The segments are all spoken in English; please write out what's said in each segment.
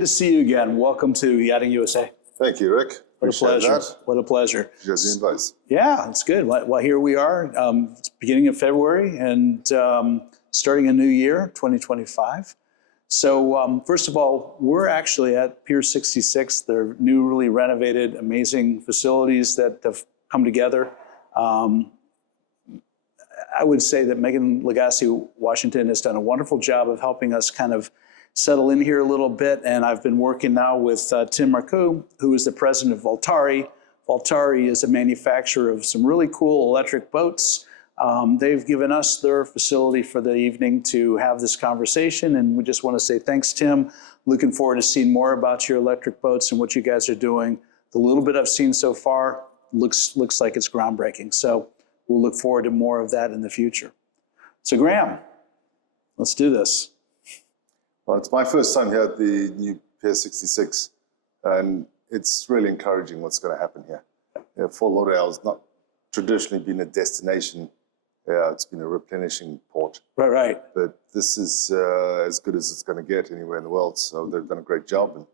good to see you again. Welcome to Yachting USA. Thank you, Rick. What a pleasure. What a pleasure. You guys the advice. Yeah, it's good. Well, here we are, it's beginning of February and starting a new year, 2025. So first of all, we're actually at Pier 66. They're newly renovated, amazing facilities that have come together. I would say that Megan Lagasse Washington has done a wonderful job of helping us kind of settle in here a little bit. And I've been working now with Tim Marcoux, who is the president of Voltari. Voltari is a manufacturer of some really cool electric boats. They've given us their facility for the evening to have this conversation. And we just want to say thanks, Tim. Looking forward to seeing more about your electric boats and what you guys are doing. The little bit I've seen so far looks like it's groundbreaking. So we'll look forward to more of that in the future. So Graeme, let's do this. Well, it's my first time here at the new Pier 66, and it's really encouraging what's going to happen here. Fort Lauderdale has not traditionally been a destination. It's been a replenishing port. Right. But this is as good as it's going to get anywhere in the world, so they've done a great job, and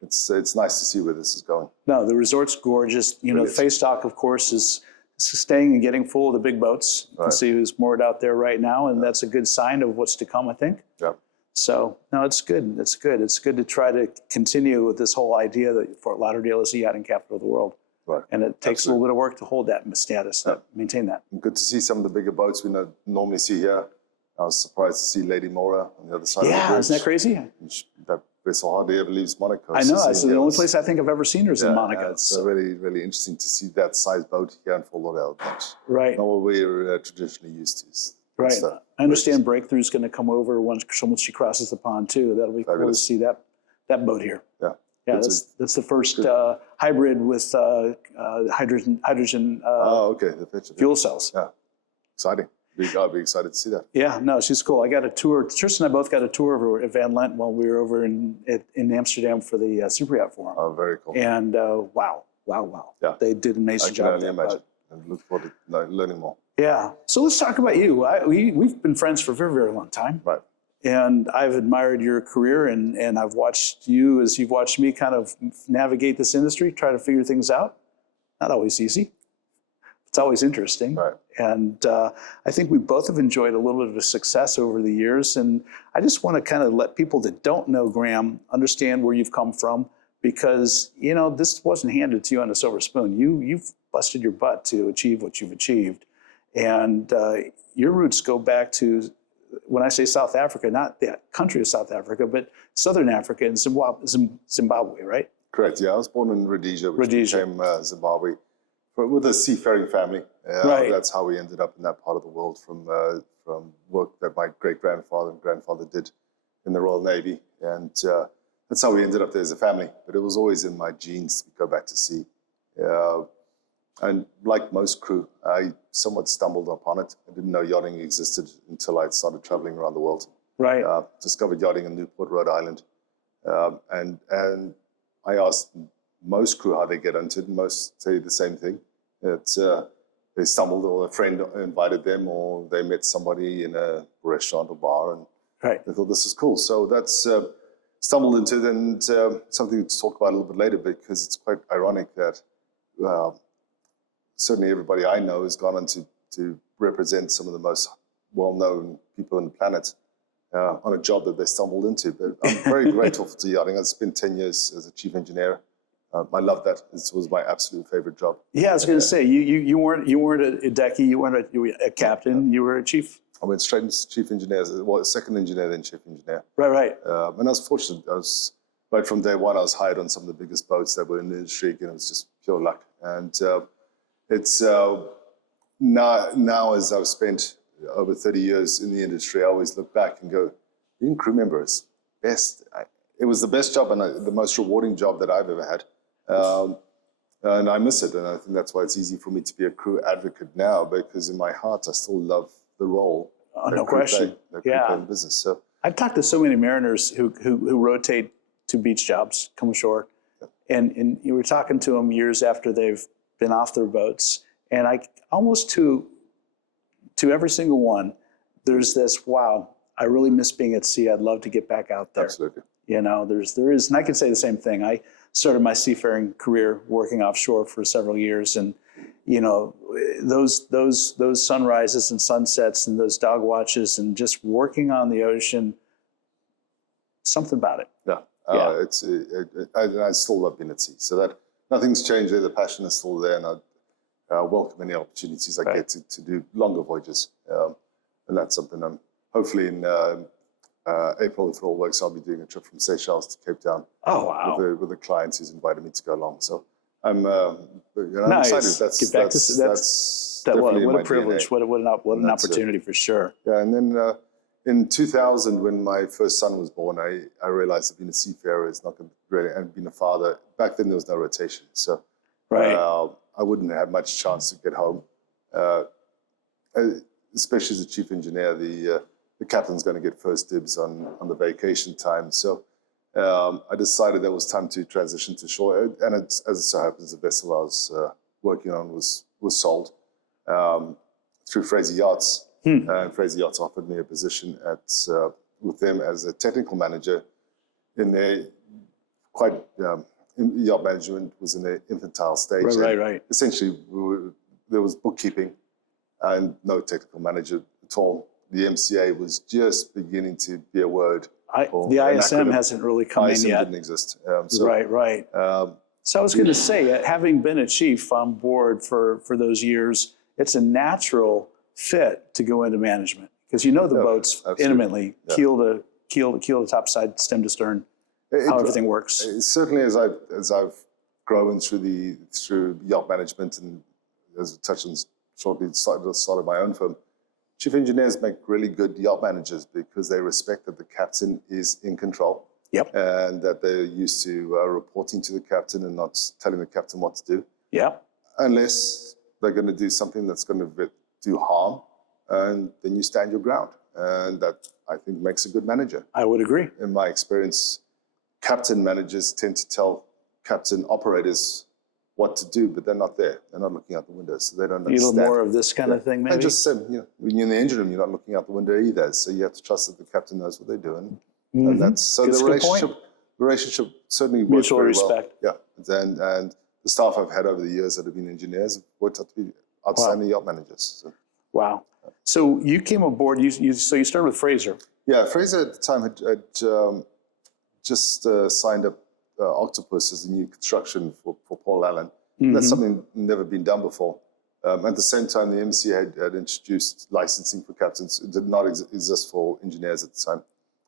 it's nice to see where this is going. No, the resort's gorgeous. You know, the face dock, of course, is staying and getting full of the big boats. You can see who's moored out there right now, and that's a good sign of what's to come, I think. Yeah. So, no, it's good. It's good. It's good to try to continue with this whole idea that Fort Lauderdale is the yachting capital of the world. Right. And it takes a little bit of work to hold that status, maintain that. Good to see some of the bigger boats we normally see here. I was surprised to see Lady Mora on the other side of the bridge. Yeah, isn't that crazy? That vessel hardly ever leaves Monaco. I know. It's the only place I think I've ever seen her is in Monaco. Yeah, it's really, really interesting to see that size boat here in Fort Lauderdale. Right. Not what we're traditionally used to. Right. I understand Breakthrough's going to come over once she crosses the pond too. That'll be cool to see that boat here. Yeah. Yeah, that's the first hybrid with hydrogen fuel cells. Yeah, exciting. I'll be excited to see that. Yeah, no, she's cool. I got a tour. Tristan and I both got a tour of her at Van Lent while we were over in Amsterdam for the Super Yacht Forum. Oh, very cool. And wow. Yeah. They did an amazing job. I can only imagine. I look forward to learning more. Yeah. So let's talk about you. We've been friends for a very, very long time. Right. And I've admired your career, and I've watched you as you've watched me kind of navigate this industry, try to figure things out. Not always easy. It's always interesting. Right. And I think we both have enjoyed a little bit of success over the years. And I just want to kind of let people that don't know Graeme understand where you've come from, because, you know, this wasn't handed to you on a silver spoon. You've busted your butt to achieve what you've achieved. And your roots go back to, when I say South Africa, not the country of South Africa, but Southern Africa and Zimbabwe, right? Correct. Yeah, I was born in Rhodesia, which became Zimbabwe, with a seafaring family. Right. That's how we ended up in that part of the world from work that my great-grandfather and grandfather did in the Royal Navy. And that's how we ended up there as a family. But it was always in my genes to go back to sea. And like most crew, I somewhat stumbled upon it. I didn't know yachting existed until I started traveling around the world. Right. Discovered yachting in Newport, Rhode Island. And I asked most crew how they get into it. Most say the same thing. They stumbled, or a friend invited them, or they met somebody in a restaurant or bar, and they thought this is cool. So that's stumbled into it, and something to talk about a little bit later, because it's quite ironic that certainly everybody I know has gone on to represent some of the most well-known people on the planet on a job that they stumbled into. But I'm very grateful to yachting. I spent 10 years as a chief engineer. I love that. It was my absolute favorite job. Yeah, I was going to say, you weren't a decky, you weren't a captain, you were a chief. I went straight into chief engineer, well, second engineer, then chief engineer. Right. And I was fortunate. Right from day one, I was hired on some of the biggest boats that were in the industry, and it was just pure luck. And it's now as I've spent over 30 years in the industry, I always look back and go, being crew member is best. It was the best job and the most rewarding job that I've ever had. And I miss it. And I think that's why it's easy for me to be a crew advocate now, because in my heart, I still love the role. No question. In business. So I've talked to so many mariners who rotate to beach jobs, come ashore. And you were talking to them years after they've been off their boats. And I almost to every single one, there's this, wow, I really miss being at sea. I'd love to get back out there. Absolutely. You know, there is, and I can say the same thing. I started my seafaring career working offshore for several years, and you know, those sunrises and sunsets and those dog watches and just working on the ocean, something about it. Yeah, I still love being at sea. So that nothing's changed there. The passion is still there, and I welcome any opportunities I get to do longer voyages. And that's something I'm hopefully in April, if it all works, I'll be doing a trip from Seychelles to Cape Town. Oh wow! With a client who's invited me to go along. So I'm nice. excited. That's what a privilege. What an opportunity for sure. Yeah, and then in 2000, when my first son was born, I realized that being a seafarer is not going to really, and being a father. Back then there was no rotation, so I wouldn't have much chance to get home. Especially as a chief engineer, the captain's going to get first dibs on the vacation time. So I decided that it was time to transition to shore. And as it so happens, the vessel I was working on was sold through Fraser Yachts. And Fraser Yachts offered me a position with them as a technical manager in their yacht management was in the infantile stage. Right. Essentially, there was bookkeeping and no technical manager at all. The MCA was just beginning to be a word. The ISM hasn't really come in yet. ISM didn't exist. Right. So I was going to say, having been a chief on board for those years, it's a natural fit to go into management because you know the boats intimately, keel to topside, stem to stern, how everything works. Certainly, as I've grown through yacht management, and as I touched on shortly, started my own firm. Chief engineers make really good yacht managers because they respect that the captain is in control. Yep. And that they're used to reporting to the captain and not telling the captain what to do. Yep. Unless they're going to do something that's going to do harm, and then you stand your ground. And that, I think, makes a good manager. I would agree. In my experience, captain managers tend to tell captain operators what to do, but they're not there. They're not looking out the window, so they don't understand. A little more of this kind of thing, maybe? I just said, when you're in the engine room, you're not looking out the window either. So you have to trust that the captain knows what they're doing. And that's so the relationship certainly works mutual very respect. Well. Yeah, and the staff I've had over the years that have been engineers have worked out to be outstanding yacht managers. So. Wow. So you came aboard. You started with Fraser. Yeah, Fraser at the time had just signed up Octopus as a new construction for Paul Allen. That's something never been done before. At the same time, the MCA had introduced licensing for captains. It did not exist for engineers at the time.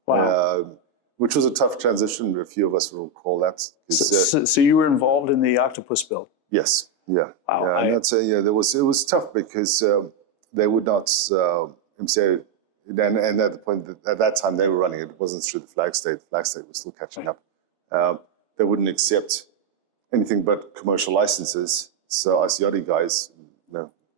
Wow. Which was a tough transition. A few of us will recall that. So you were involved in the Octopus build? Yes. Yeah. Wow. And it was tough because they would not MCA. And at the point at that time they were running it wasn't through the flag state. The flag state was still catching up. They wouldn't accept anything but commercial licenses. So us yachty guys,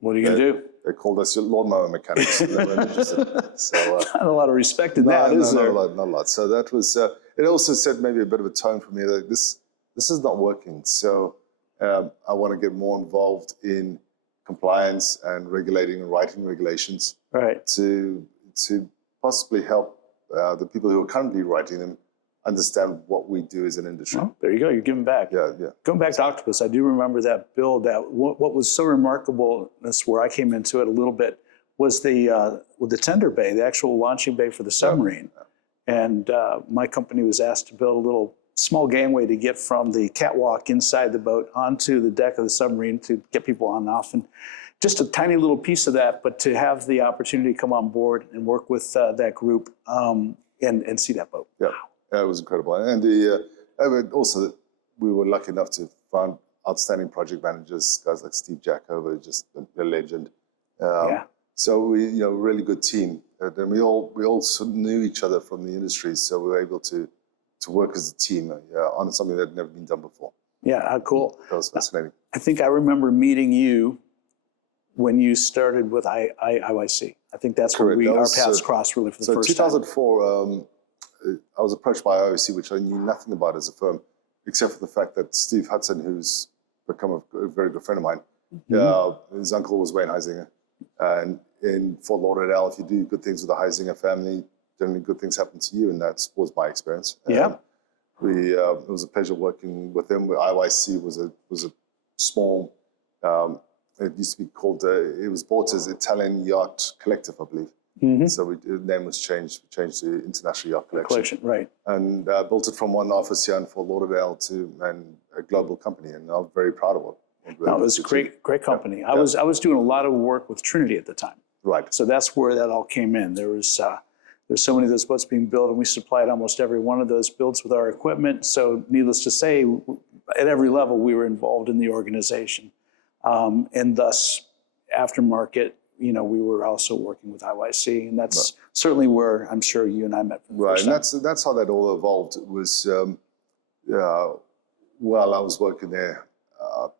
what are you going to do? They called us lawnmower mechanics. They weren't interested. So, not a lot of respect in that, is there? Not a lot. So that was. It also set maybe a bit of a tone for me that this is not working. So I want to get more involved in compliance and regulating and writing regulations. Right. To possibly help the people who are currently writing them understand what we do as an industry. Well, there you go. You're giving back. Yeah. Going back to Octopus, I do remember that build. What was so remarkable, that's where I came into it a little bit, was the tender bay, the actual launching bay for the submarine. Yeah. And my company was asked to build a little small gangway to get from the catwalk inside the boat onto the deck of the submarine to get people on and off. And just a tiny little piece of that, but to have the opportunity to come on board and work with that group and see that boat. Yeah. Wow. It was incredible. And also we were lucky enough to find outstanding project managers, guys like Steve Jackover, just a legend. So we, really good team. And we all sort of knew each other from the industry, so we were able to work as a team on something that had never been done before. Yeah, how cool. That was fascinating. I think I remember meeting you when you started with IYC. I think that's where our paths crossed really for the first time. So 2004, I was approached by IOC, which I knew nothing about as a firm, except for the fact that Steve Hudson, who's become a very good friend of mine, his uncle was Wayne Huizinga. And in Fort Lauderdale, if you do good things with the Huizinga family, generally good things happen to you, and that was my experience. it was a pleasure working with them. IYC was a small. It used to be called. It was bought as Italian Yacht Collective, I believe. So the name was changed. We changed to International Yacht Collection. Right. And built it from one office here in Fort Lauderdale to a global company, and I'm very proud of it. No, it was a great company. I was doing a lot of work with Trinity at the time. Right. So that's where that all came in. There's so many of those boats being built, and we supplied almost every one of those builds with our equipment. So needless to say, at every level, we were involved in the organization. And thus, aftermarket, we were also working with IYC, and that's certainly where I'm sure you and I met for the first time. And that's how that all evolved. It was while I was working there,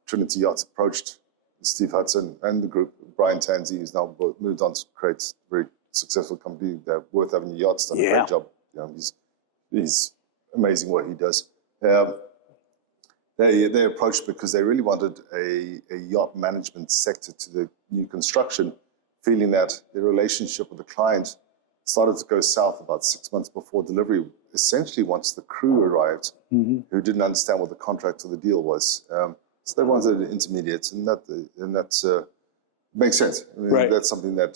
Trinity Yachts approached Steve Hudson and the group. Brian Tansey, who's now moved on to create a very successful company, Worth Avenue Yachts, done a great job. He's amazing what he does. They approached because they really wanted a yacht management sector to the new construction, feeling that the relationship with the client started to go south about 6 months before delivery, essentially once the crew arrived, who didn't understand what the contract or the deal was. So they wanted an intermediate, and that makes sense. I mean, that's something that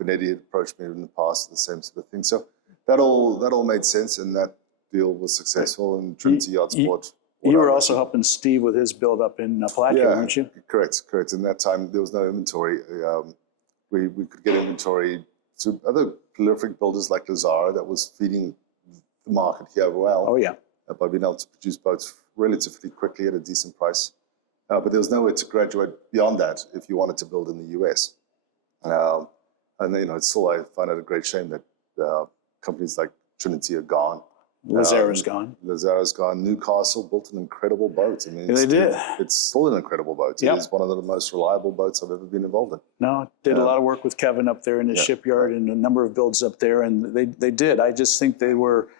Benetti had approached me in the past, the same sort of thing. So that all made sense, and that deal was successful, and Trinity Yachts bought. You were also helping Steve with his build up in Palatka, weren't you? Correct. In that time, there was no inventory. We could get inventory to other prolific builders like Lazara that was feeding the market here well. Oh, yeah. By being able to produce boats relatively quickly at a decent price. But there was nowhere to graduate beyond that if you wanted to build in the US. And it's still, I find it a great shame that companies like Trinity are gone. Lazara's gone. Lazara's gone. Newcastle built an incredible boat. I mean, they did. It's still an incredible boat. It is one of the most reliable boats I've ever been involved in. No, did a lot of work with Kevin up there in his shipyard and a number of builds up there, and they did. I just think they were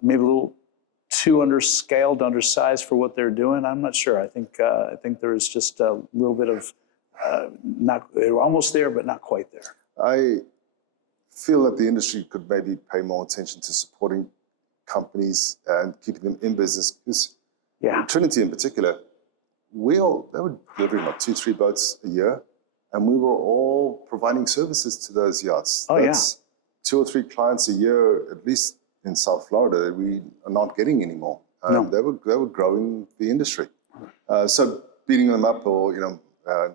maybe a little too underscaled, undersized for what they're doing. I'm not sure. I think there's just a little bit of they were almost there, but not quite there. I feel that the industry could maybe pay more attention to supporting companies and keeping them in business. Because Trinity in particular, they were delivering about 2-3 boats a year, and we were all providing services to those yachts. That's 2 or 3 clients a year, at least in South Florida, that we are not getting anymore. They were growing the industry. So beating them up or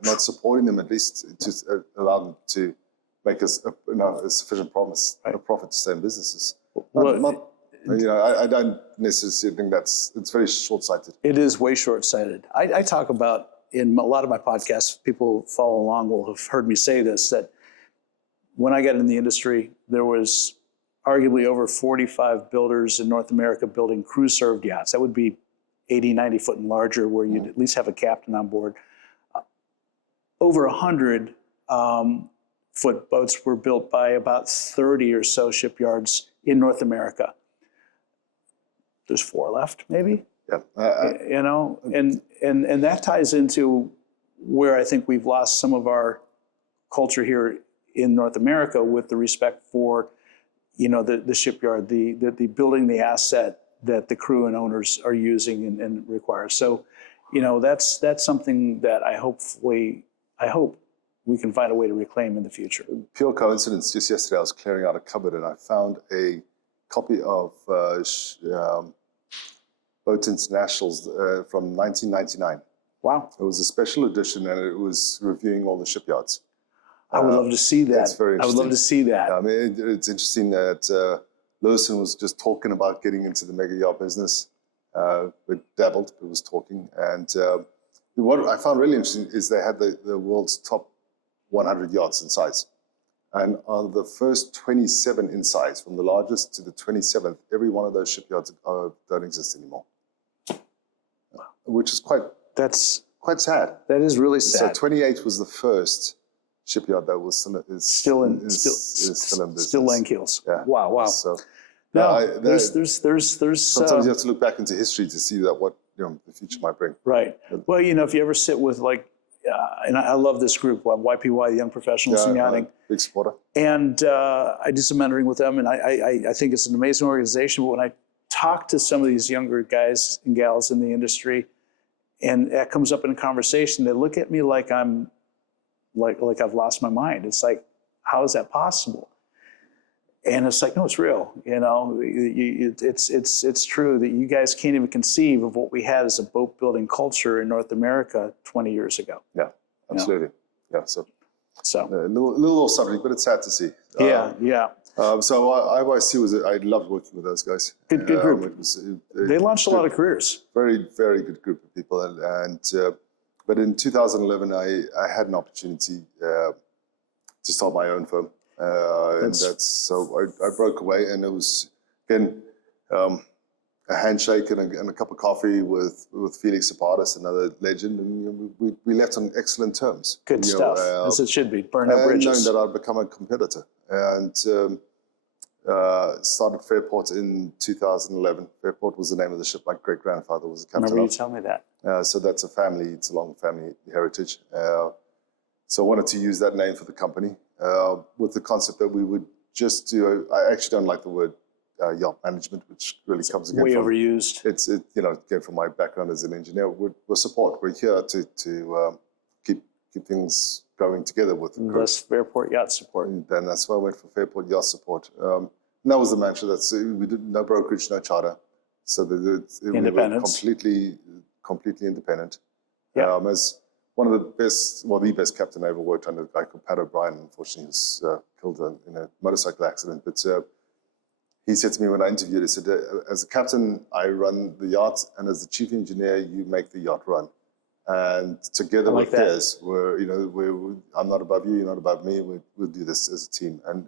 not supporting them, at least to allow them to make us a sufficient profit to stay in businesses. I don't necessarily think it's very short-sighted. It is way short-sighted. I talk about, in a lot of my podcasts, people who follow along will have heard me say this, that when I got in the industry, there was arguably over 45 builders in North America building crew-served yachts. That would be 80, 90 foot and larger, where you'd at least have a captain on board. Over 100 foot boats were built by about 30 or so shipyards in North America. There's 4 left, maybe. Yeah. And that ties into where I think we've lost some of our culture here in North America with the respect for, the shipyard, the building the asset that the crew and owners are using and require. So, that's something that I hope we can find a way to reclaim in the future. Pure coincidence, just yesterday I was clearing out a cupboard and I found a copy of Boat Internationals from 1999. Wow. It was a special edition and it was reviewing all the shipyards. I would love to see that. That's very interesting. I would love to see that. I mean, it's interesting that Lewison was just talking about getting into the mega yacht business, but dabbled, but was talking. And what I found really interesting is they had the world's top 100 yachts in size. And on the first 27 in size, from the largest to the 27th, every one of those shipyards don't exist anymore. Which is quite sad. That is really sad. So 28 was the first shipyard that was still in business. Still laying keels. Yeah. Wow. So there's sometimes you have to look back into history to see that what the future might bring. Right. Well, if you ever sit with and I love this group, YPY, the Young Professionals in Yachting. Big supporter. And I do some mentoring with them, and I think it's an amazing organization. But when I talk to some of these younger guys and gals in the industry, and that comes up in a conversation, they look at me like I'm like I've lost my mind. It's like, how is that possible? And it's like, no, it's real. You know, it's true that you guys can't even conceive of what we had as a boat building culture in North America 20 years ago. Yeah, absolutely. You know? Yeah, so So a little off subject, but it's sad to see. yeah. So IYC I loved working with those guys. Good group. They launched a lot of careers. Very, very good group of people. But in 2011, I had an opportunity to start my own firm. So I broke away, and it was, again, a handshake and a cup of coffee with Felix Zapatas, another legend, and we left on excellent terms. Good stuff, as it should be. Burn no bridges. Knowing that I'd become a competitor, and started Fairport in 2011. Fairport was the name of the ship. My great grandfather was a captain. Remember you tell me that. So that's it's a long family heritage. So I wanted to use that name for the company with the concept that we would just do. I actually don't like the word yacht management, which really comes again way from, overused. Again from my background as an engineer. We're support. We're here to keep things going together with the crew. Less Fairport Yacht Support. And then that's why I went for Fairport Yacht Support. And that was the mantra. We did no brokerage, no charter, so we were completely independent. Yeah. As one of the best captain I ever worked under, a guy called Pat O'Brien. Unfortunately, he was killed in a motorcycle accident. But he said to me when I interviewed, he said, as a captain, I run the yacht, and as the chief engineer, you make the yacht run. And together with Piers, I'm not above you, you're not above me. We'll do this as a team. And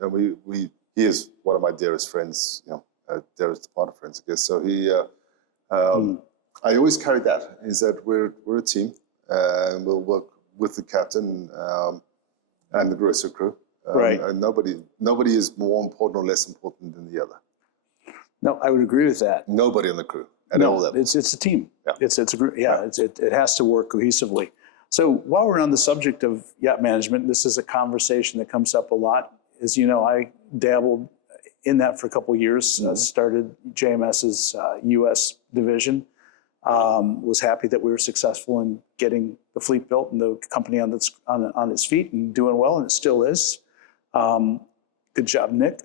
he is one of my dearest friends, dearest part of friends, I guess. So I always carry that, is that we're a team, and we'll work with the captain and the rest of the crew. Right. And nobody is more important or less important than the other. No, I would agree with that. Nobody on the crew. It's a team. Yeah. It's a group. Yeah. It has to work cohesively. So while we're on the subject of yacht management, this is a conversation that comes up a lot. As you know, I dabbled in that for a couple of years. Started JMS's U.S. division. Was happy that we were successful in getting the fleet built and the company on its feet and doing well, and it still is. Good job, Nick.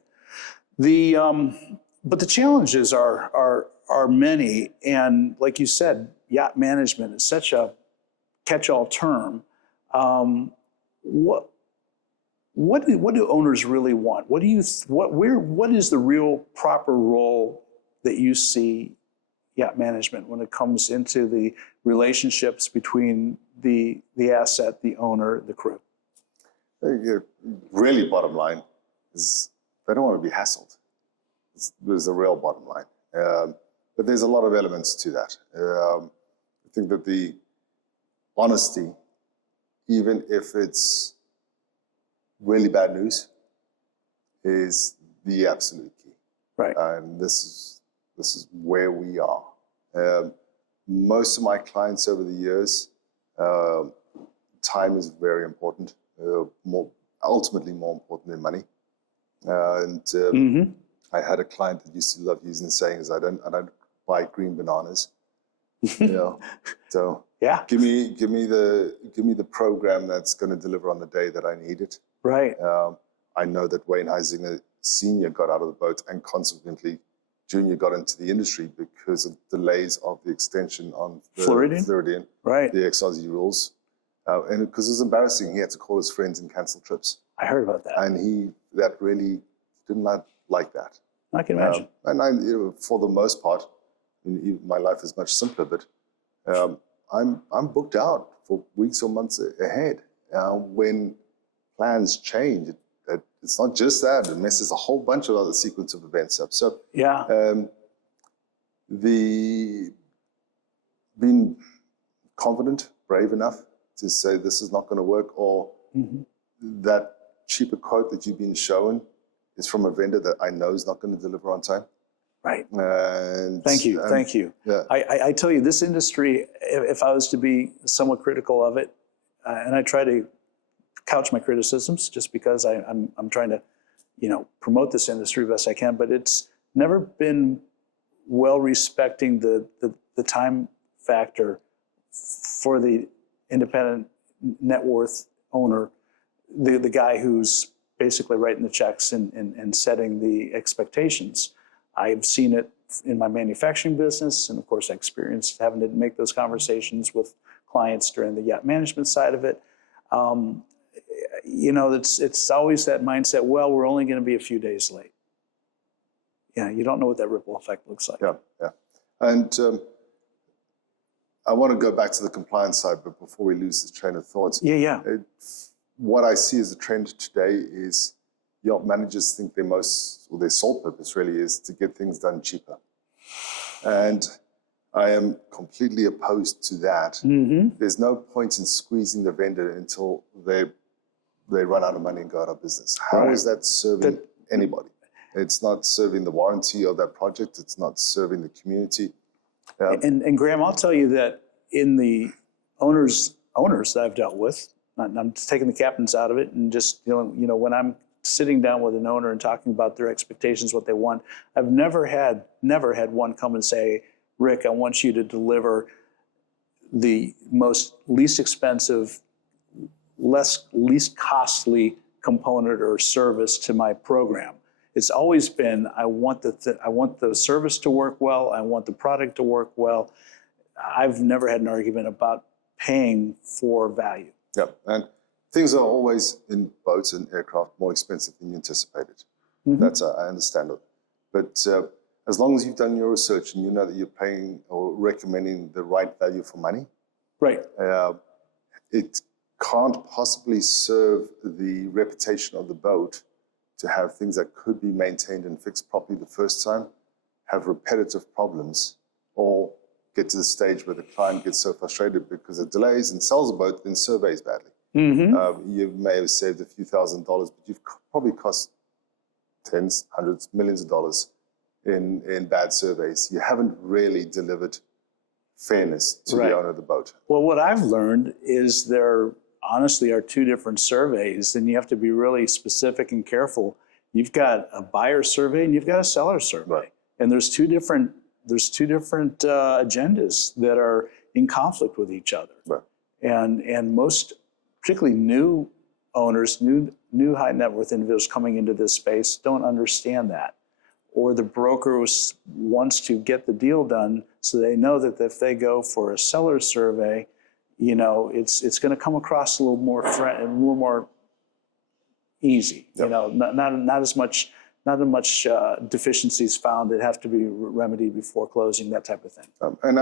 But the challenges are many, and like you said, yacht management is such a catch-all term. What do owners really want? What is the real proper role that you see yacht management when it comes into the relationships between the asset, the owner, the crew? Really, bottom line is they don't want to be hassled. There's the real bottom line. But there's a lot of elements to that. I think that the honesty, even if it's really bad news, is the absolute key. Right. And this is where we are. Most of my clients over the years, time is very important. Ultimately more important than money. I had a client that used to love using the sayings, I don't buy green bananas. So yeah. Give me the program that's going to deliver on the day that I need it. Right. I know that Wayne Heisinger Senior got out of the boat, and consequently Junior got into the industry because of delays of the extension on the Floridian, right? The XRZ rules, and because it was embarrassing, he had to call his friends and cancel trips. I heard about that, and that really did not like that. I can imagine. And for the most part, my life is much simpler. But I'm booked out for weeks or months ahead. When plans change, it's not just that; it messes a whole bunch of other sequence of events up. So yeah, being confident, brave enough to say this is not going to work, or that cheaper quote that you've been shown is from a vendor that I know is not going to deliver on time. Right. Thank you. Yeah. I tell you, this industry, if I was to be somewhat critical of it, and I try to couch my criticisms just because I'm trying to, promote this industry best I can, but it's never been well respecting the time factor for the independent net worth owner, the guy who's basically writing the checks and setting the expectations. I've seen it in my manufacturing business, and of course I experienced having to make those conversations with clients during the yacht management side of it. You know, it's always that mindset, well, we're only going to be a few days late. Yeah, you don't know what that ripple effect looks like. Yeah, yeah. And I want to go back to the compliance side, but before we lose this train of thought. Yeah. What I see as a trend today is yacht managers think their sole purpose really is to get things done cheaper. And I am completely opposed to that. Mm-hmm. There's no point in squeezing the vendor until they run out of money and go out of business. How is that serving anybody? It's not serving the warranty of that project. It's not serving the community. And Graeme, I'll tell you that in the owners that I've dealt with, I'm taking the captains out of it, and just you know when I'm sitting down with an owner and talking about their expectations, what they want, I've never had one come and say, Rick, I want you to deliver the least expensive, least costly component or service to my program. It's always been, I want the service to work well. I want the product to work well. I've never had an argument about paying for value. Yeah, and things are always in boats and aircraft more expensive than you anticipated. Mm-hmm. I understand it. But as long as you've done your research and you know that you're paying or recommending the right value for money, right? It can't possibly serve the reputation of the boat to have things that could be maintained and fixed properly the first time, have repetitive problems, or get to the stage where the client gets so frustrated because it delays and sells a boat, then surveys badly. Mm-hmm. You may have saved a few $1,000s, but you've probably cost tens, hundreds, millions of dollars in bad surveys. You haven't really delivered fairness to the owner of the boat. Well, what I've learned is there honestly are two different surveys, and you have to be really specific and careful. You've got a buyer survey and you've got a seller survey, and there's two different agendas that are in conflict with each other. Right. And most, particularly new owners, new high net worth individuals coming into this space don't understand that, or the broker wants to get the deal done, so they know that if they go for a seller survey, you know, it's going to come across a little more easy. Yep. You know, not as much deficiencies found that have to be remedied before closing, that type of thing. And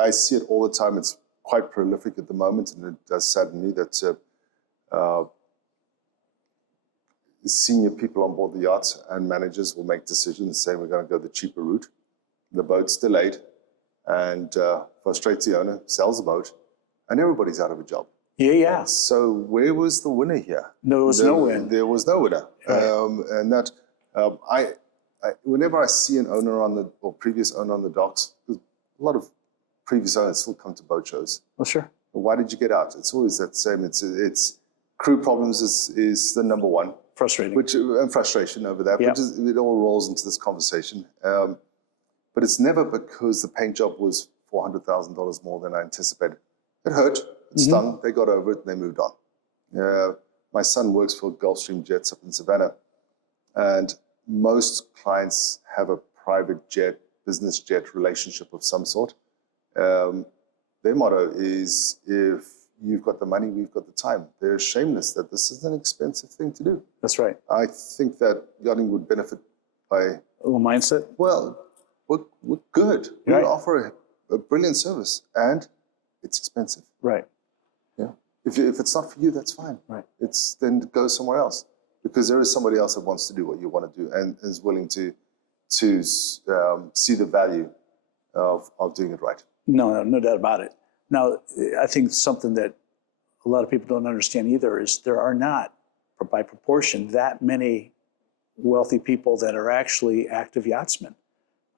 I see it all the time. It's quite prolific at the moment, and it does sadden me that senior people on board the yacht and managers will make decisions saying we're going to go the cheaper route. The boat's delayed, and frustrates the owner, sells the boat, and everybody's out of a job. Yeah. So where was the winner here? There was no winner. There was no winner. Right. And that, whenever I see an owner or previous owner on the docks, a lot of previous owners still come to boat shows. Well, sure. Well, why did you get out? It's always that same. It's crew problems is the number one. Frustrating. And frustration over that. Yep. It all rolls into this conversation. But it's never because the paint job was $400,000 more than I anticipated. It hurt, it stung, they got over it, and they moved on. My son works for Gulfstream Jets up in Savannah, and most clients have a private jet, business jet relationship of some sort. Their motto is, if you've got the money, we've got the time. They're shameless that this is an expensive thing to do. That's right. I think that yachting would benefit by... A little mindset? Well, we're good. Right. We offer a brilliant service, and it's expensive. Right. Yeah. If it's not for you, that's fine. Right. Then go somewhere else, because there is somebody else that wants to do what you want to do and is willing to see the value of doing it right. No doubt about it. Now, I think something that a lot of people don't understand either is there are not, by proportion, that many wealthy people that are actually active yachtsmen.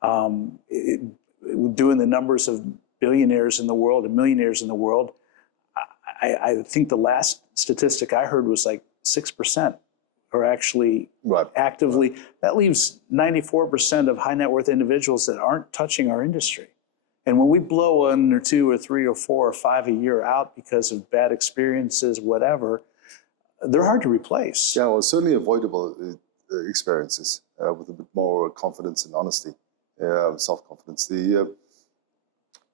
Doing the numbers of billionaires in the world and millionaires in the world, I think the last statistic I heard was like 6% are actually actively, that leaves 94% of high net worth individuals that aren't touching our industry. And when we blow 1 or 2 or 3 or 4 or 5 a year out because of bad experiences, whatever, they're hard to replace. Yeah, well, certainly avoidable experiences with a bit more confidence and honesty, self-confidence.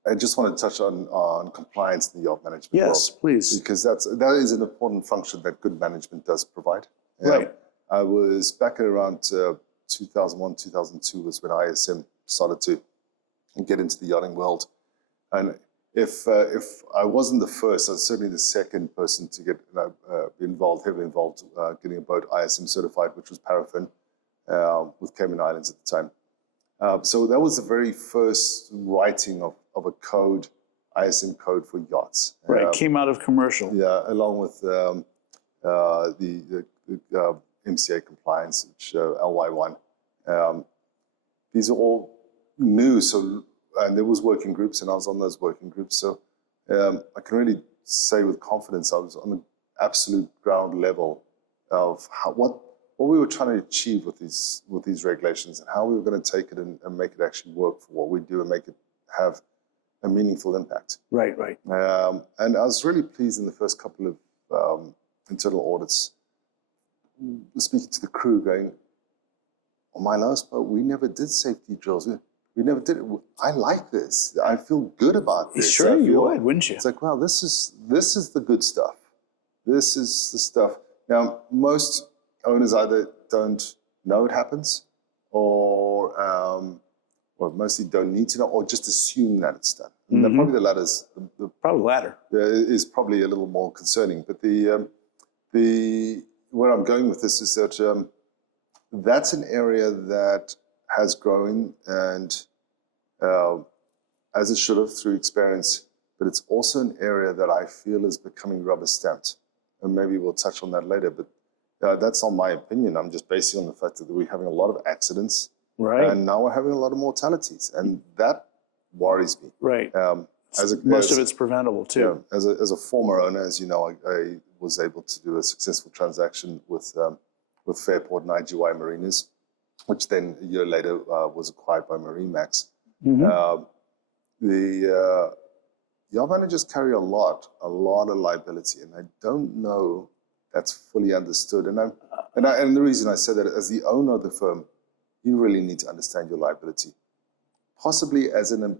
I just want to touch on compliance in the yacht management world. Yes, please. Because that is an important function that good management does provide. Right. I was back at around 2001, 2002 was when ISM started to get into the yachting world. And if I wasn't the first, I was certainly the second person to get heavily involved, getting a boat ISM certified, which was Paraffin with Cayman Islands at the time. So that was the very first writing of a code, ISM code for yachts. Right, came out of commercial. Yeah, along with the MCA compliance, which LY1. These are all new, and there was working groups, and I was on those working groups. So I can really say with confidence I was on the absolute ground level of what we were trying to achieve with these regulations, and how we were going to take it and make it actually work for what we do and make it have a meaningful impact. Right, right. And I was really pleased in the first couple of internal audits, speaking to the crew, going, on my last boat, we never did safety drills. We never did it. I like this. I feel good about this. Sure, you would, wouldn't you? It's like, wow, this is the good stuff. This is the stuff. Now, most owners either don't know it happens, or mostly don't need to know, or just assume that it's done. And probably the latter is probably the latter is probably a little more concerning. But where I'm going with this is that that's an area that has grown, and as it should have through experience, but it's also an area that I feel is becoming rubber stamped. And maybe we'll touch on that later, but that's not my opinion. I'm just basing on the fact that we're having a lot of accidents, right? And now we're having a lot of mortalities, and that worries me. Right. Most of it's preventable too. Yeah, as a former owner, as you know, I was able to do a successful transaction with Fairport and IGY Marinas, which then a year later was acquired by MarineMax. The yacht managers carry a lot of liability, and I don't know that's fully understood. And the reason I say that, as the owner of the firm, you really need to understand your liability. Possibly as an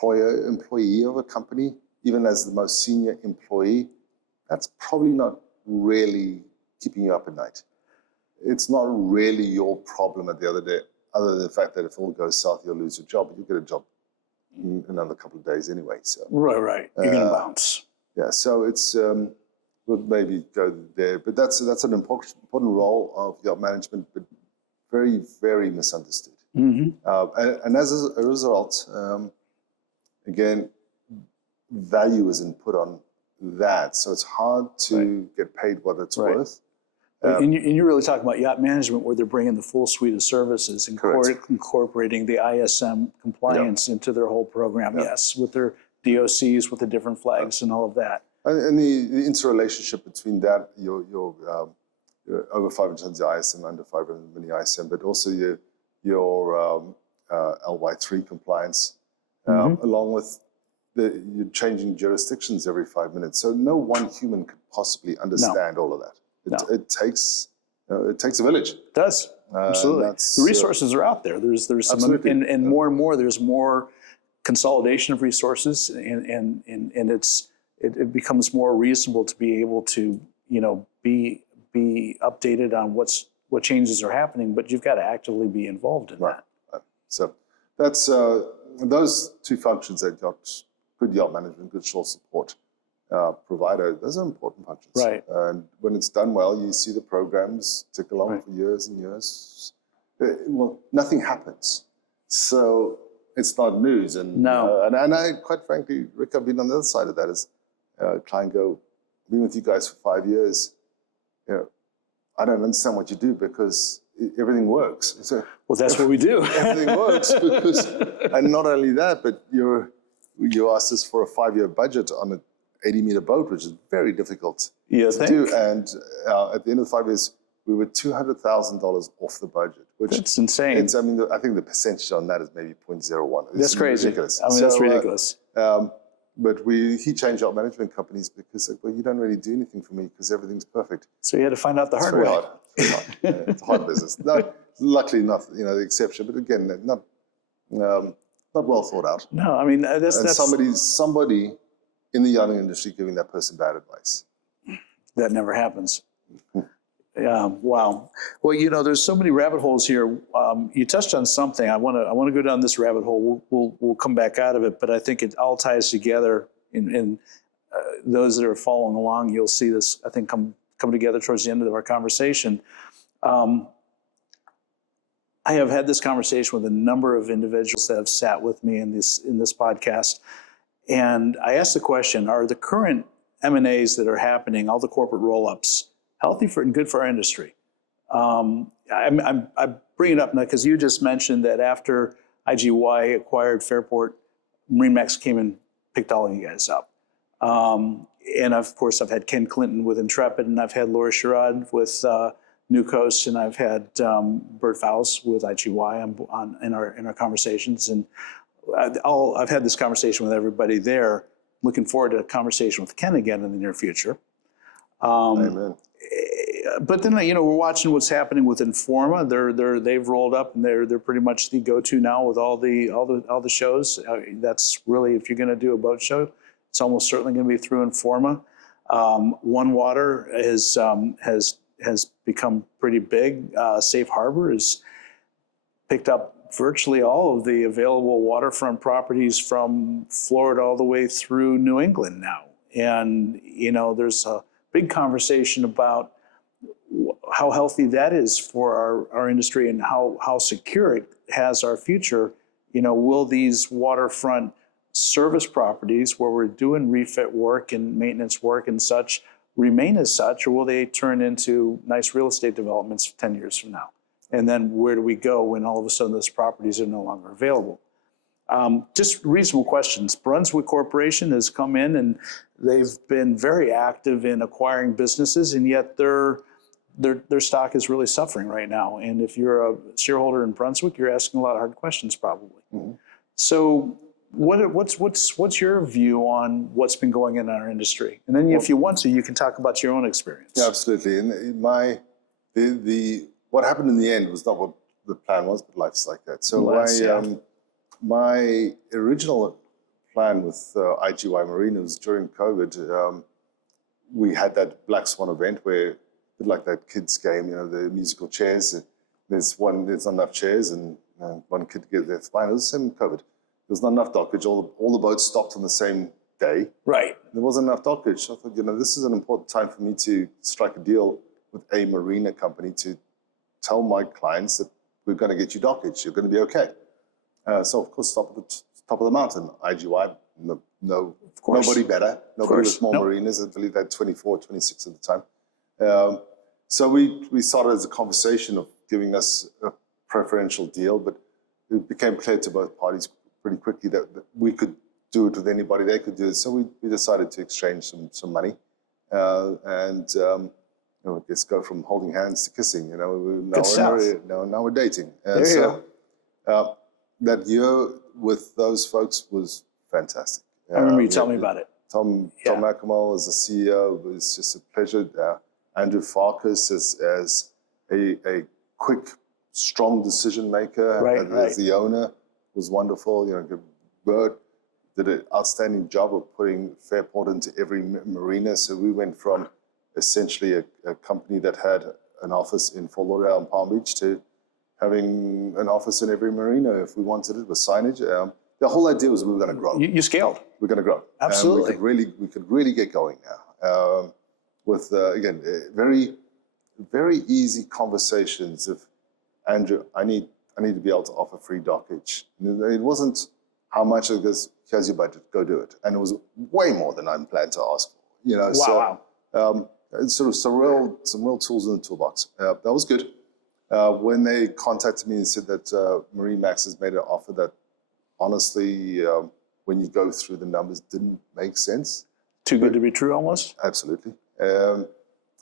employee of a company, even as the most senior employee, that's probably not really keeping you up at night. It's not really your problem at the other day, other than the fact that if all goes south, you'll lose your job, but you'll get a job in another couple of days anyway. So right. You're going to bounce. Yeah, so it's, we'll maybe go there, but that's an important role of yacht management, but very, very misunderstood. And as a result, again, value isn't put on that. So it's hard to get paid what it's worth. And you're really talking about yacht management, where they're bringing the full suite of services, incorporating the ISM compliance into their whole program, yes, with their DOCs, with the different flags and all of that. And the interrelationship between that, your over 500 tons of ISM, under 500 mini ISM, but also your LY3 compliance, along with you're changing jurisdictions every 5 minutes. So no one human could possibly understand all of that. It takes a village. It does. Absolutely. The resources are out there. There's some, and more, there's more consolidation of resources, and it becomes more reasonable to be able to, be updated on what changes are happening, but you've got to actively be involved in that. So that's those two functions that good yacht management, good shore support provider, those are important functions. Right. And when it's done well, you see the programs tick along for years and years. Well, nothing happens. So it's not news. And and I, quite frankly, Rick, I've been on the other side of that as client go, been with you guys for 5 years. I don't understand what you do because everything works. So, well, that's what we do. Everything works because, and not only that, but you asked us for a 5-year budget on an 80-meter boat, which is very difficult to do. And at the end of the 5 years, we were $200,000 off the budget, which That's insane. I think the percentage on that is maybe 0.01. That's crazy. Ridiculous. That's ridiculous. But he changed our management companies because, well, you don't really do anything for me because everything's perfect. So you had to find out the hard way. It's very hard. It's a hard business. Luckily not, the exception, but again, not well thought out. No, I mean, that's somebody in the yachting industry giving that person bad advice. That never happens. Yeah. Wow. Well, there's so many rabbit holes here. You touched on something. I want to go down this rabbit hole. We'll come back out of it, but I think it all ties together. In those that are following along, you'll see this, I think, come together towards the end of our conversation. I have had this conversation with a number of individuals that have sat with me in this podcast, and I asked the question: are the current M&As that are happening, all the corporate roll-ups, healthy and good for our industry? I bring it up now because you just mentioned that after IGY acquired Fairport, MarineMax came and picked all of you guys up. And of course, I've had Ken Clinton with Intrepid, and I've had Laura Sherrod with New Coast, and I've had Bert Fowles with IGY in our conversations. And I've had this conversation with everybody there. Looking forward to a conversation with Ken again in the near future. Amen. But then, we're watching what's happening with Informa. They've rolled up, and they're pretty much the go-to now with all the shows. That's really, if you're going to do a boat show, it's almost certainly going to be through Informa. One Water has become pretty big. Safe Harbor has picked up virtually all of the available waterfront properties from Florida all the way through New England now. And, there's a big conversation about how healthy that is for our industry and how secure it has our future. Will these waterfront service properties where we're doing refit work and maintenance work and such remain as such, or will they turn into nice real estate developments 10 years from now? And then where do we go when all of a sudden those properties are no longer available? Just reasonable questions. Brunswick Corporation has come in and they've been very active in acquiring businesses, and yet their stock is really suffering right now. And if you're a shareholder in Brunswick, you're asking a lot of hard questions probably. Mm-hmm. So what's your view on what's been going on in our industry? And then if you want to, you can talk about your own experience. Yeah, absolutely. And what happened in the end was not what the plan was, but life's like that. So my original plan with IGY Marina was during COVID. We had that Black Swan event where, a bit like that kids game, the musical chairs. There's not enough chairs, and one kid gets their spine. It was the same with COVID. There was not enough dockage. All the boats stopped on the same day. Right. There wasn't enough dockage. So I thought, this is an important time for me to strike a deal with a marina company to tell my clients that we're going to get you dockage. You're going to be okay. So, of course, stop at the top of the mountain. IGY, nobody better. Nobody with small marinas. I believe they had 24, 26 at the time. So we started as a conversation of giving us a preferential deal, but it became clear to both parties pretty quickly that we could do it with anybody. They could do it. So we decided to exchange some money and I guess go from holding hands to kissing. Now we're dating. And there you go. That year with those folks was fantastic. I remember you telling me about it. Tom McEmel as the CEO was just a pleasure. Andrew Farkas as a quick, strong decision maker. As the owner was wonderful. Bert did an outstanding job of putting Fairport into every marina. So we went from essentially a company that had an office in Fort Lauderdale and Palm Beach to having an office in every marina if we wanted it with signage. The whole idea was we were going to grow. You scaled. We're going to grow. Absolutely. We could really get going now. With again, very, very easy conversations of, Andrew, I need to be able to offer free dockage. It wasn't how much it was, here's your budget, go do it. And it was way more than I planned to ask for. Wow. Sort of some real tools in the toolbox. That was good. When they contacted me and said that MarineMax has made an offer that honestly, when you go through the numbers, didn't make sense. Too good to be true, almost? Absolutely.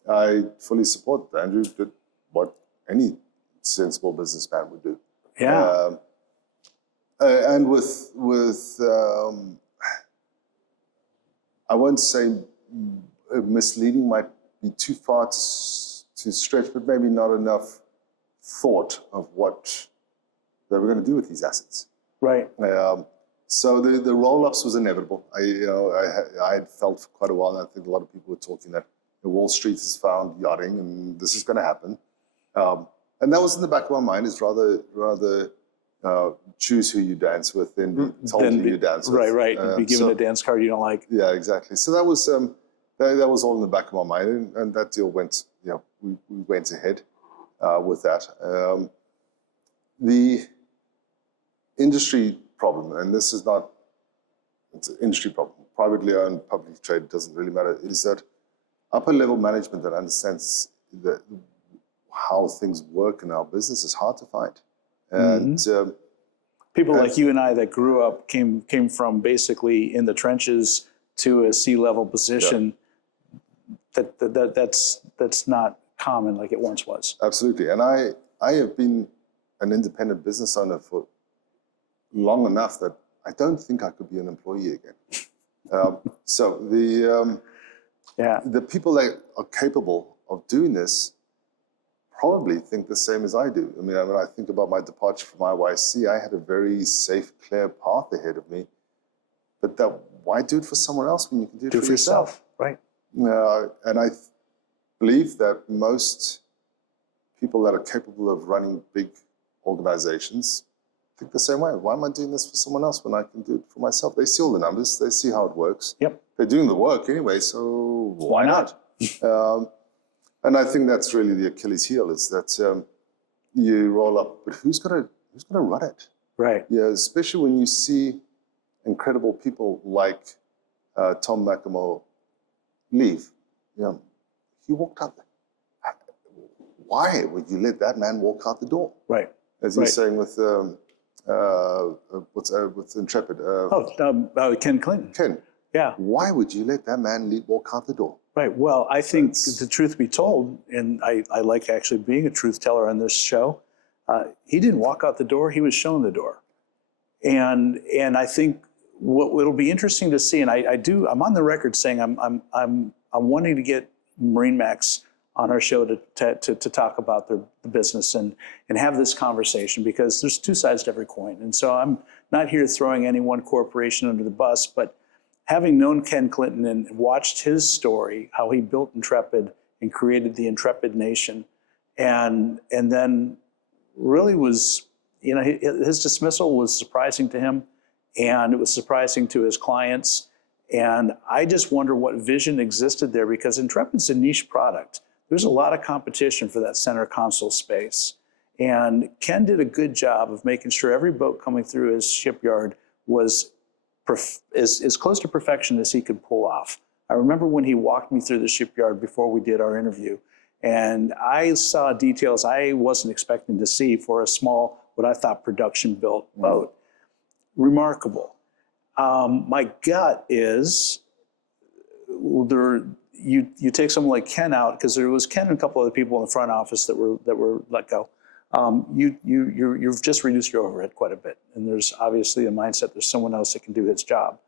I fully support Andrew. what any sensible businessman would do. Yeah. And with I won't say misleading might be too far to stretch, but maybe not enough thought of what they were going to do with these assets. Right. So the roll-ups was inevitable. I had felt for quite a while, and I think a lot of people were talking that Wall Street has found yachting, and this is going to happen. And that was in the back of my mind, is rather choose who you dance with than be told who you dance with. Right. Be given a dance card you don't like. Yeah, exactly. So that was all in the back of my mind, and that deal went. We went ahead with that. The industry problem, and this is not, it's an industry problem, privately owned, publicly traded, doesn't really matter, is that upper level management that understands how things work in our business is hard to find. And people like you and I that grew up came from basically in the trenches to a C-level position. That's not common like it once was. Absolutely. And I have been an independent business owner for long enough that I don't think I could be an employee again. So the people that are capable of doing this probably think the same as I do. I mean, when I think about my departure from IYC, I had a very safe, clear path ahead of me. But why do it for someone else when you can do it for yourself? Right. And I believe that most people that are capable of running big organizations think the same way. Why am I doing this for someone else when I can do it for myself? They see all the numbers. They see how it works. Yep. They're doing the work anyway, so why not? And I think that's really the Achilles heel, is that you roll up, but who's gonna run it? Right. Yeah, especially when you see incredible people like Tom McEnroe leave. He walked out there. Why would you let that man walk out the door? Right. As he's saying with Intrepid. Ken Clinton. Ken. Yeah. Why would you let that man walk out the door? Right. Well, I think the truth be told, and I like actually being a truth teller on this show, he didn't walk out the door. He was shown the door. And I think what it'll be interesting to see, and I'm on the record saying I'm wanting to get MarineMax on our show to talk about the business and have this conversation, because there's two sides to every coin. And so I'm not here throwing any one corporation under the bus, but having known Ken Clinton and watched his story, how he built Intrepid and created the Intrepid Nation, and then really was, his dismissal was surprising to him, and it was surprising to his clients. And I just wonder what vision existed there, because Intrepid's a niche product. There's a lot of competition for that center console space. And Ken did a good job of making sure every boat coming through his shipyard was as close to perfection as he could pull off. I remember when he walked me through the shipyard before we did our interview, and I saw details I wasn't expecting to see for a small, what I thought production-built boat. Remarkable. My gut is you take someone like Ken out, because there was Ken and a couple other people in the front office that were let go. You've just reduced your overhead quite a bit, and there's obviously a mindset there's someone else that can do his job.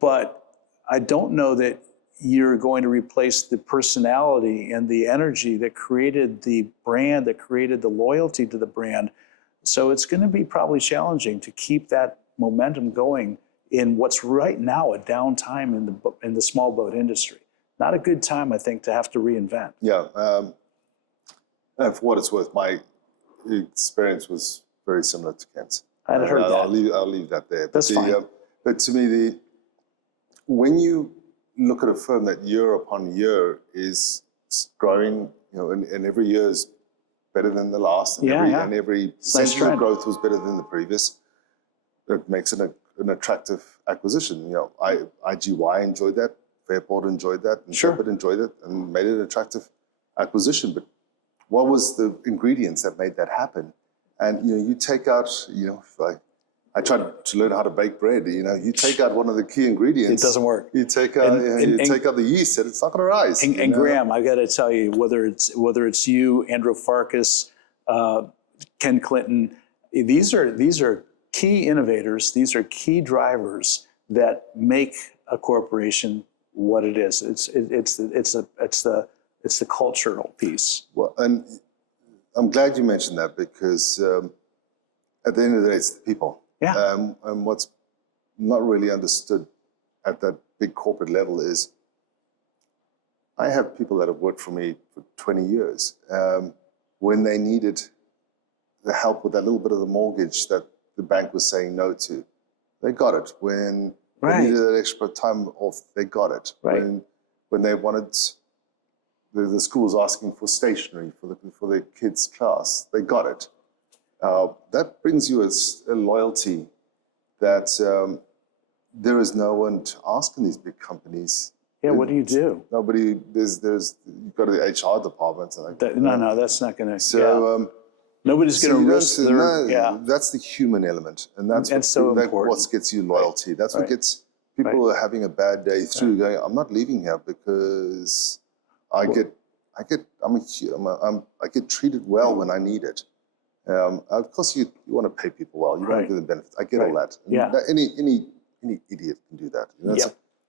But I don't know that you're going to replace the personality and the energy that created the brand, that created the loyalty to the brand. So it's going to be probably challenging to keep that momentum going in what's right now a downtime in the small boat industry. Not a good time, I think, to have to reinvent. Yeah, and for what it's worth, my experience was very similar to Ken's. I had heard that. I'll leave that there. That's fine. But to me, when you look at a firm that year upon year is growing, and every year is better than the last, and every percentage of growth was better than the previous, it makes it an attractive acquisition. IGY enjoyed that, Fairport enjoyed that, and Shepherd enjoyed it, and made it an attractive acquisition. But what was the ingredients that made that happen? And you take out, if I tried to learn how to bake bread. You know, you take out one of the key ingredients. It doesn't work. You take out, take out the yeast, and it's not going to rise. And Graeme, I got to tell you, whether it's you, Andrew Farkas, Ken Clinton, these are key innovators. These are key drivers that make a corporation what it is. It's the cultural piece. Well, and I'm glad you mentioned that, because at the end of the day, it's the people. Yeah. And what's not really understood at that big corporate level is I have people that have worked for me for 20 years. When they needed the help with that little bit of the mortgage that the bank was saying no to, they got it. When they needed that extra time off, they got it. Right. When they wanted, the school was asking for stationery for their kids' class, they got it. That brings you a loyalty that there is no one to ask in these big companies. Yeah, what do you do? Nobody. You've got the HR department. No, that's not going to. So nobody's going to risk their. That's the human element, and that's what gets you loyalty. That's what gets people who are having a bad day through going, I'm not leaving here because I get treated well when I need it. Of course, you want to pay people well. You want to give them benefits. I get all that. Any idiot can do that. You know,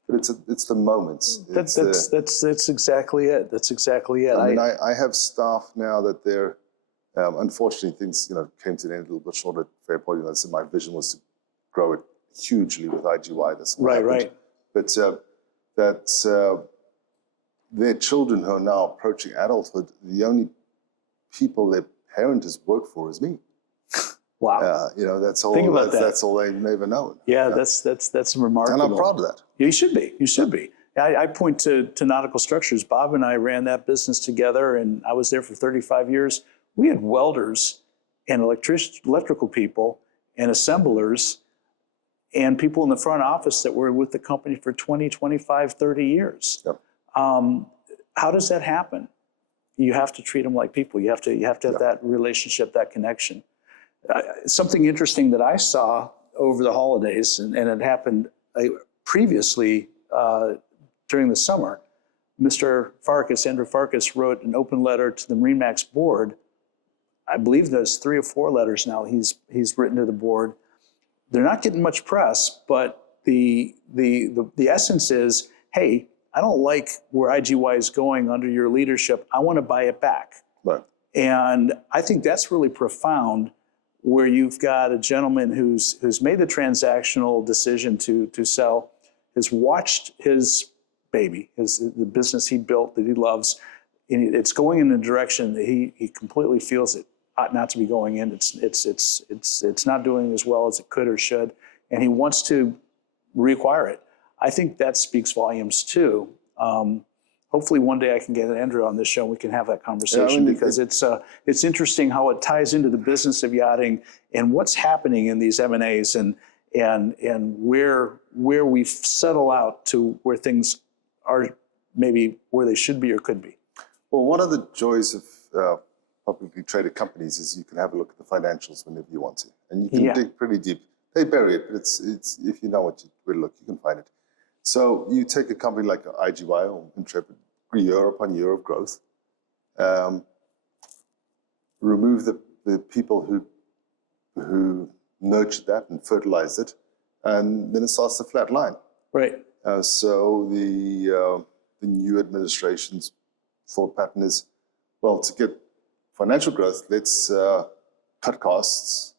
but it's the moments. That's exactly it. That's exactly it. I mean, I have staff now that they're unfortunately things came to an end a little bit short at Fairport. I said my vision was to grow it hugely with IGY. That's what happened. Right. But their children who are now approaching adulthood, the only people their parent has worked for is me. Wow. That's all. Think about that. That's all they've never known. Yeah, that's remarkable. And I'm proud of that. Yeah, you should be. You should be. I point to Nautical Structures. Bob and I ran that business together, and I was there for 35 years. We had welders and electrical people and assemblers and people in the front office that were with the company for 20, 25, 30 years. Yep. How does that happen? You have to treat them like people. You have to have that relationship, that connection. Something interesting that I saw over the holidays, and it happened previously during the summer, Mr. Farkas, Andrew Farkas, wrote an open letter to the MarineMax board. I believe there's 3 or 4 letters now he's written to the board. They're not getting much press, but the essence is, hey, I don't like where IGY is going under your leadership. I want to buy it back. Right. And I think that's really profound, where you've got a gentleman who's made the transactional decision to sell, has watched his baby, the business he built that he loves, and it's going in a direction that he completely feels it ought not to be going in. It's not doing as well as it could or should, and he wants to reacquire it. I think that speaks volumes too. Hopefully one day I can get Andrew on this show and we can have that conversation, because it's interesting how it ties into the business of yachting and what's happening in these M&As and where we settle out to where things are maybe where they should be or could be. Well, one of the joys of publicly traded companies is you can have a look at the financials whenever you want to, and you can dig pretty deep. They bury it, but it's if you know what where to look, you can find it. So you take a company like IGY or Intrepid, year upon year of growth, remove the people who nurtured that and fertilized it, and then it starts to flat line. Right. So the new administration's thought pattern is, well, to get financial growth, let's cut costs,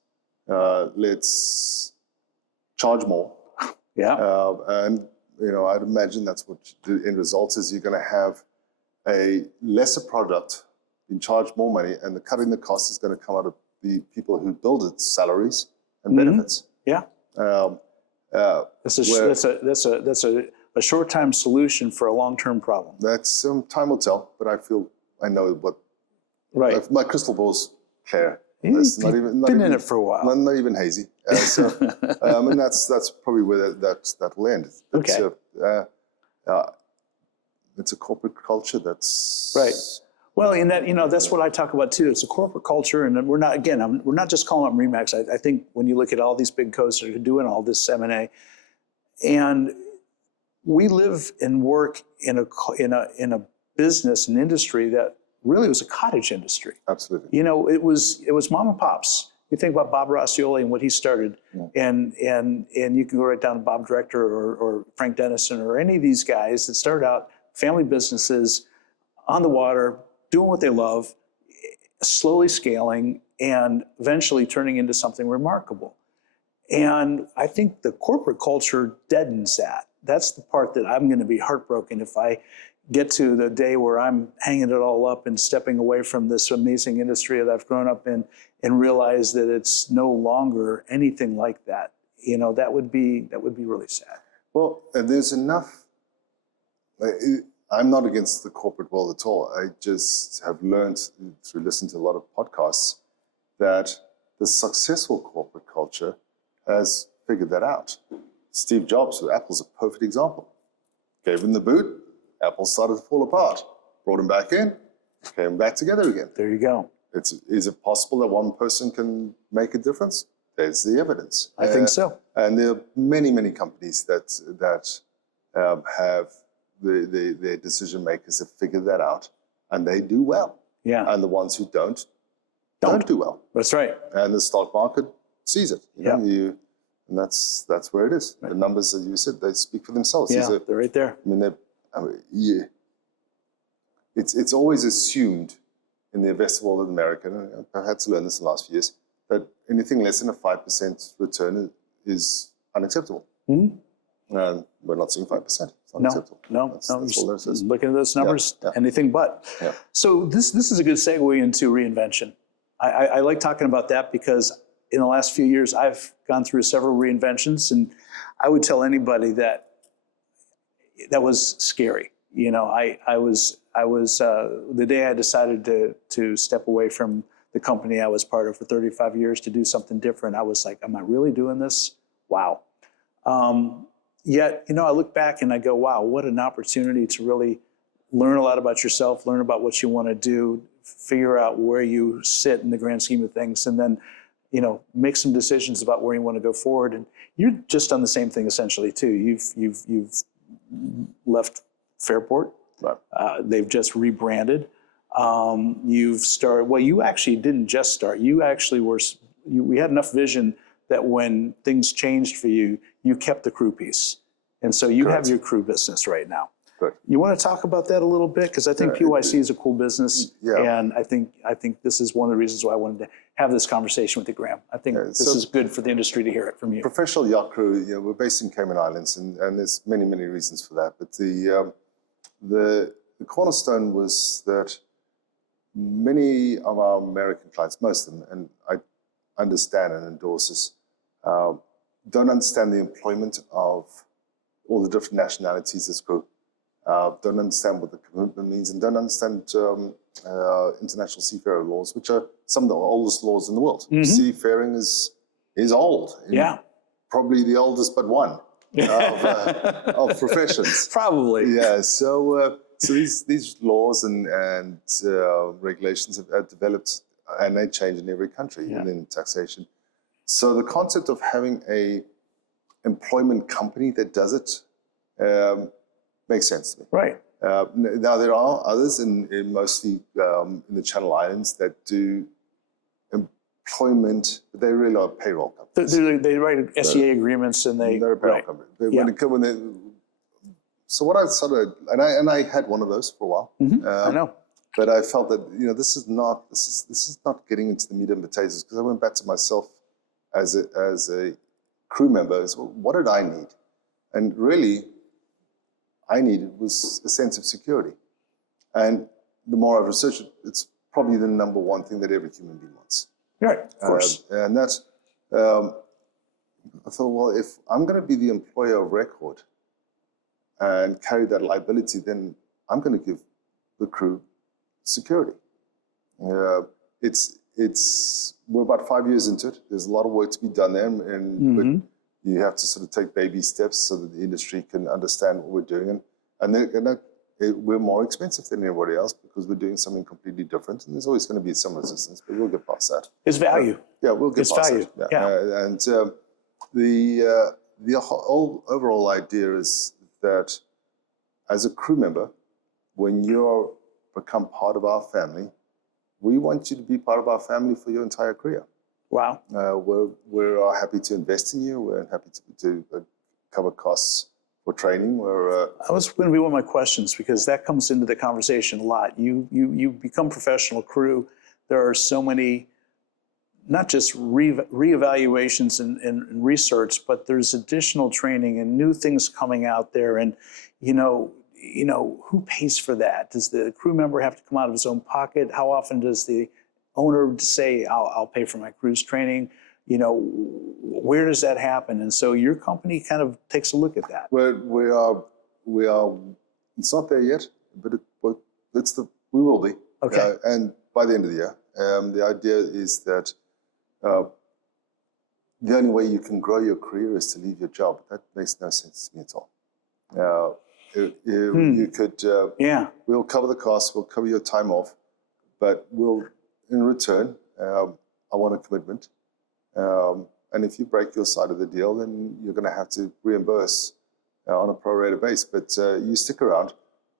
let's charge more. Yeah. And I'd imagine that's what the end result is. You're going to have a lesser product, you charge more money, and the cutting the cost is going to come out of the people who build its salaries and benefits. Yeah. That's a short-term solution for a long-term problem. That's time will tell, but I know what. Right. My crystal ball's clear. You've been in it for a while. Not even hazy. And that's probably where that will end. Okay. It's a corporate culture that's right. Well, in that, that's what I talk about too. It's a corporate culture, and we're not, again, we're not just calling them Remax. I think when you look at all these big coasts that are doing all this M&A, and we live and work in a business and industry that really was a cottage industry. Absolutely. It was mom and pops. You think about Bob Rossioli and what he started, and you can go right down to Bob Director or Frank Dennison or any of these guys that started out family businesses on the water, doing what they love, slowly scaling, and eventually turning into something remarkable. And I think the corporate culture deadens that. That's the part that I'm going to be heartbroken if I get to the day where I'm hanging it all up and stepping away from this amazing industry that I've grown up in and realize that it's no longer anything like that. That would be really sad. Well, there's enough. I'm not against the corporate world at all. I just have learned through listening to a lot of podcasts that the successful corporate culture has figured that out. Steve Jobs with Apple's a perfect example. Gave him the boot, Apple started to fall apart. Brought him back in, came back together again. There you go. Is it possible that one person can make a difference? There's the evidence. I think so. And there are many, many companies that have their decision makers have figured that out, and they do well. Yeah. And the ones who don't do well. That's right. And the stock market sees it. And that's where it is. Right. The numbers, as you said, they speak for themselves. Yeah, they're right there. It's always assumed in the investor world in America, and I've had to learn this in the last few years, that anything less than a 5% return is unacceptable. Mm-hmm. And we're not seeing 5%. It's unacceptable. No. That's all there is. Looking at those numbers, anything but. Yeah. So this is a good segue into reinvention. I like talking about that because in the last few years, I've gone through several reinventions, and I would tell anybody that was scary. I was the day I decided to step away from the company I was part of for 35 years to do something different. I was like, am I really doing this? Wow. Yet, I look back and I go, wow, what an opportunity to really learn a lot about yourself, learn about what you want to do, figure out where you sit in the grand scheme of things, and then, make some decisions about where you want to go forward. And you're just done the same thing essentially too. You've left Fairport. Right. They've just rebranded. You've started. Well, you actually didn't just start. You actually were. We had enough vision that when things changed for you, you kept the crew piece, and so you have your crew business right now. Correct. You want to talk about that a little bit, because I think PYC is a cool business, and I think this is one of the reasons why I wanted to have this conversation with you, Graeme. I think this is good for the industry to hear it from you. Professional Yacht Crew, we're based in Cayman Islands, and there's many, many reasons for that. But the cornerstone was that many of our American clients, most of them, and I understand and endorse this, don't understand the employment of all the different nationalities as crew, don't understand what the commitment means, and don't understand international seafarer laws, which are some of the oldest laws in the world. Mm-hmm. Seafaring is old. Yeah. Probably the oldest but one of professions. Probably. Yeah. So these laws and regulations have developed, and they change in every country, and in taxation. So the concept of having a employment company that does it makes sense to me. Right. Now there are others, mostly in the Channel Islands, that do employment, but they really are payroll companies. They write SEA agreements, and they're a payroll company. But so what I started, and I had one of those for a while. Mm-hmm. I know. But I felt that this is not getting into the meat and potatoes, because I went back to myself as a crew member. Well, what did I need? And really, I needed was a sense of security. And the more I've researched it, it's probably the number one thing that every human being wants. Right, of course. And that's, I thought, well, if I'm going to be the employer of record and carry that liability, then I'm going to give the crew security. We're about 5 years into it. There's a lot of work to be done there, but you have to sort of take baby steps so that the industry can understand what we're doing. And we're more expensive than everybody else because we're doing something completely different, and there's always going to be some resistance, but we'll get past that. It's value. Yeah, we'll get It's past value. it. Yeah. And the whole overall idea is that as a crew member, when you become part of our family, we want you to be part of our family for your entire career. Wow. We're happy to invest in you. We're happy to cover costs for training. That was going to be one of my questions, because that comes into the conversation a lot. You become professional crew. There are so many, not just reevaluations and research, but there's additional training and new things coming out there. And who pays for that? Does the crew member have to come out of his own pocket? How often does the owner say, I'll pay for my crew's training? Where does that happen? And so your company kind of takes a look at that. We are. It's not there yet, but we will be. Okay. And by the end of the year, the idea is that the only way you can grow your career is to leave your job. That makes no sense to me at all. You could. We'll cover the costs. We'll cover your time off, but in return, I want a commitment. And if you break your side of the deal, then you're going to have to reimburse on a pro-rata base. But you stick around,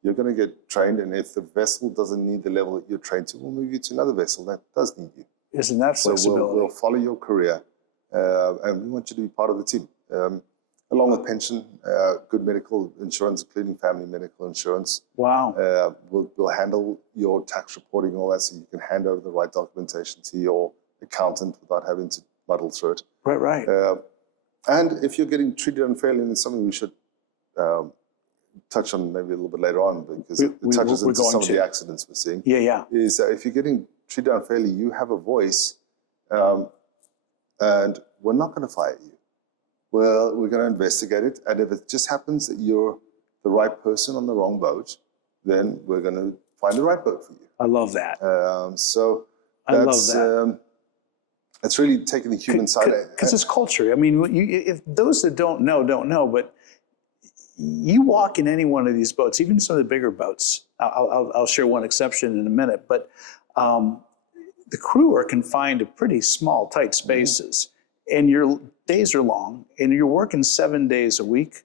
you're going to get trained. And if the vessel doesn't need the level that you're trained to, we'll move you to another vessel that does need you. Isn't that flexibility? So we'll follow your career, and we want you to be part of the team. Along with pension, good medical insurance, including family medical insurance. Wow. We'll handle your tax reporting and all that, so you can hand over the right documentation to your accountant without having to muddle through it. Right. And if you're getting treated unfairly, and it's something we should touch on maybe a little bit later on, because it touches into some of the accidents we're seeing. Yeah. Is that if you're getting treated unfairly, you have a voice, and we're not going to fire you. Well, we're going to investigate it, and if it just happens that you're the right person on the wrong boat, then we're going to find the right boat for you. I love that. I love that. It's really taking the human side. Because it's culture. I mean, if those that don't know, but you walk in any one of these boats, even some of the bigger boats. I'll share one exception in a minute, but the crew are confined to pretty small, tight spaces, and your days are long, and you're working 7 days a week,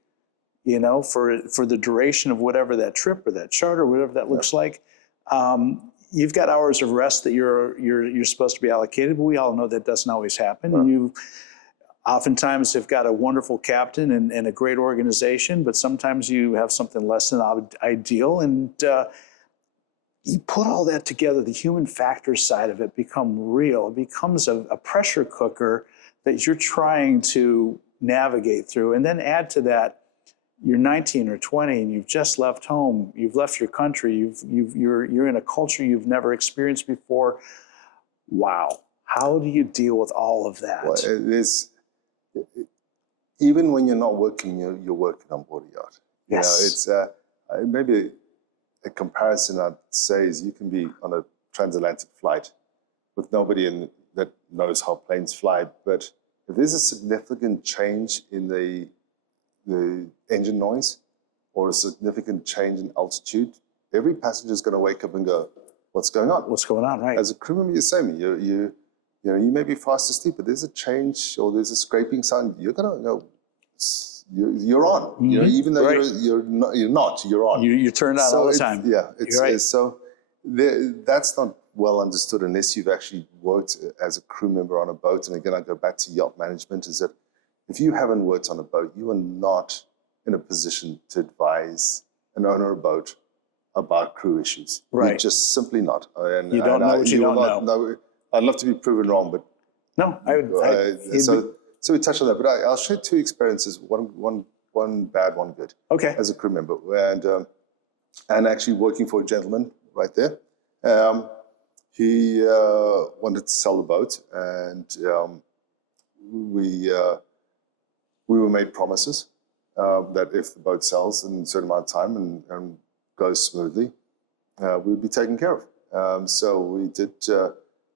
for the duration of whatever that trip or that charter, whatever that looks like. You've got hours of rest that you're supposed to be allocated, but we all know that doesn't always happen. Right. You oftentimes have got a wonderful captain and a great organization, but sometimes you have something less than ideal, and you put all that together, the human factor side of it become real. It becomes a pressure cooker that you're trying to navigate through. And then add to that, you're 19 or 20 and you've just left home, you've left your country, you're in a culture you've never experienced before. Wow. How do you deal with all of that? Well, it is, even when you're not working, you're working on board a yacht. Yes. It's maybe a comparison I'd say is you can be on a transatlantic flight with nobody that knows how planes fly, but if there's a significant change in the engine noise or a significant change in altitude, every passenger is going to wake up and go, what's going on? What's going on, right? As a crew member, you're saying, you may be fast asleep, but there's a change or there's a scraping sound, you're going to know you're on. Mm-hmm. Even though right. you're not, you're on. You turn on all the time. That's not well understood unless you've actually worked as a crew member on a boat. And again, I go back to yacht management, is that if you haven't worked on a boat, you are not in a position to advise an owner of a boat about crew issues. Right. You're just simply not. And, you don't know what you don't know. I'd love to be proven wrong, but no, I would. So we touched on that, but I'll share two experiences, one bad, one good. Okay. As a crew member, and actually working for a gentleman right there. He wanted to sell the boat, and we were made promises that if the boat sells in a certain amount of time and goes smoothly, we would be taken care of. So we did.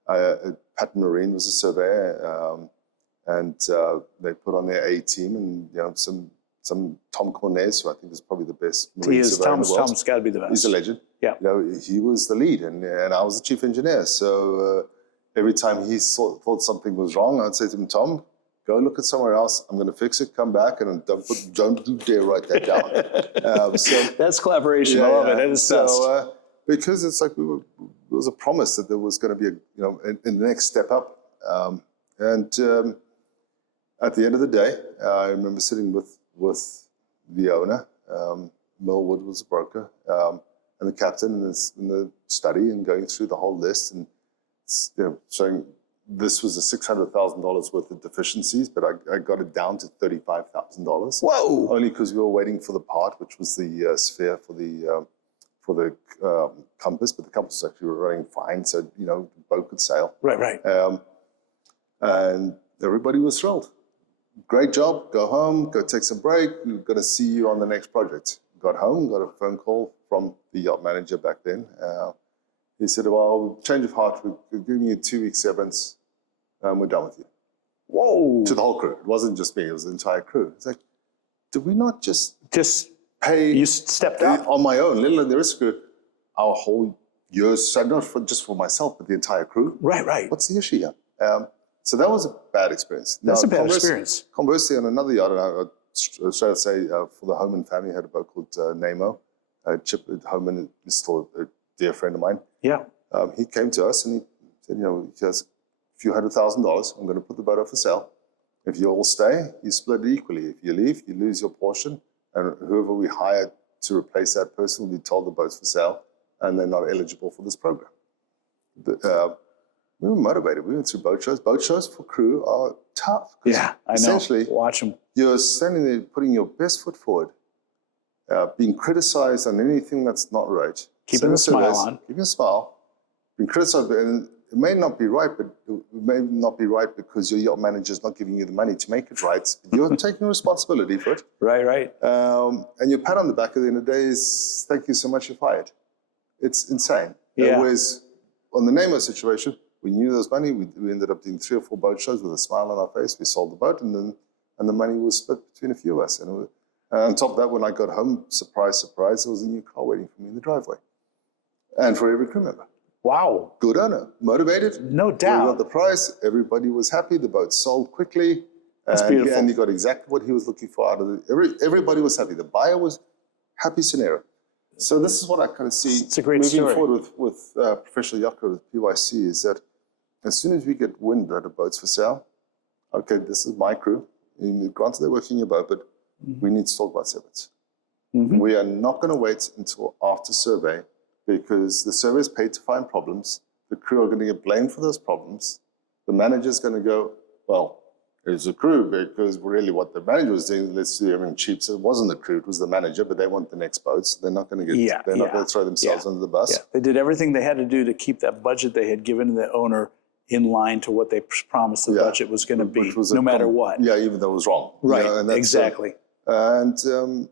Pat Marine was a surveyor, and they put on their A team, and some some Tom Cornez, who I think is probably the best He marine is. surveyor in the world. Tom's got to be the best. He's a legend. Yeah. You know, he was the lead, and I was the chief engineer. So every time he thought something was wrong, I'd say to him, Tom, go look at somewhere else. I'm going to fix it. Come back, and don't dare write that down. That's collaboration. I love it. It is best. Because it's like there was a promise that there was going to be a next step up, and at the end of the day, I remember sitting with the owner, Millwood was a broker, and the captain in the study, and going through the whole list, and showing this was a $600,000 worth of deficiencies, but I got it down to $35,000. Whoa! Only because we were waiting for the part, which was the sphere for the compass, but the compass was actually running fine, so the boat could sail. Right. And everybody was thrilled. Great job. Go home. Go take some break. We're going to see you on the next project. Got home. Got a phone call from the yacht manager back then. He said, "Well, change of heart. We're giving you 2 weeks severance. We're done with you." Whoa! To the whole crew. It wasn't just me. It was the entire crew. It's like, did we not just pay? You stepped up on my own, let alone the rest of the crew, our whole year's, not just for myself, but the entire crew. Right. What's the issue here? So that was a bad experience. That's a bad experience. Conversely, on another yacht, I try to say for the Homan family, I had a boat called Nemo. Chip Homan is still a dear friend of mine. Yeah. He came to us and he said, he has a few $100,000. I'm going to put the boat up for sale. If you all stay, you split it equally. If you leave, you lose your portion. And whoever we hire to replace that person will be told the boat's for sale and they're not eligible for this program. We were motivated. We went through boat shows. Boat shows for crew are tough. Yeah, I know. Essentially, watch them. You're standing there putting your best foot forward, being criticized on anything that's not right. Keeping a smile on. Keeping a smile. Being criticized, and it may not be right, but it may not be right because your yacht manager is not giving you the money to make it right. You're taking responsibility for it. Right. And your pat on the back at the end of the day is, thank you so much, you're fired. It's insane. Yeah. Whereas on the Nemo situation, we knew there was money. We ended up doing 3 or 4 boat shows with a smile on our face. We sold the boat, and the money was split between a few of us. And on top of that, when I got home, surprise, there was a new car waiting for me in the driveway. And for every crew member. Wow. Good owner, motivated. No doubt. We got the price. Everybody was happy. The boat sold quickly. That's beautiful. And he got exactly what he was looking for out of it. Everybody was happy. The buyer was happy scenario. So this is what I kind of see it's a great moving story. forward with Professional Yacht Crew, with PYC, is that as soon as we get wind that a boat's for sale, okay, this is my crew. Granted, they're working your boat, but we need to talk about severance. We are not going to wait until after survey, because the survey is paid to find problems. The crew are going to get blamed for those problems. The manager's going to go, well, it's a crew, because really what the manager was doing, let's do everything cheap. So it wasn't the crew, it was the manager, but they want the next boat. So they're not going to get, they're not going to throw themselves under the bus. Yeah. They did everything they had to do to keep that budget they had given the owner in line to what they promised the budget was going to be, no matter what. Yeah, even though it was wrong. Right, and that's, exactly. And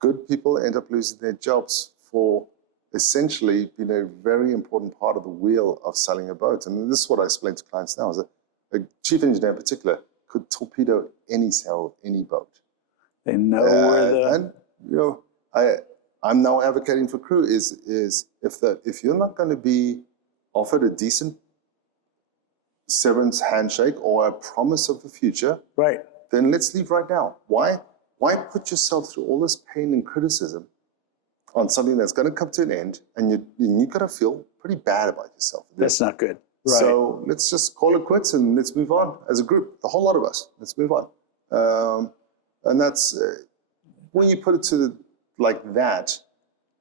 good people end up losing their jobs for essentially being a very important part of the wheel of selling a boat. And this is what I explain to clients now, is that a chief engineer in particular could torpedo any sale of any boat. They know where the... And, I'm now advocating for crew is if you're not going to be offered a decent severance handshake or a promise of the future, right, then let's leave right now. Why put yourself through all this pain and criticism on something that's going to come to an end, and you're going to feel pretty bad about yourself? That's not good. Right. So let's just call it quits and let's move on as a group, the whole lot of us. Let's move on. And that's when you put it like that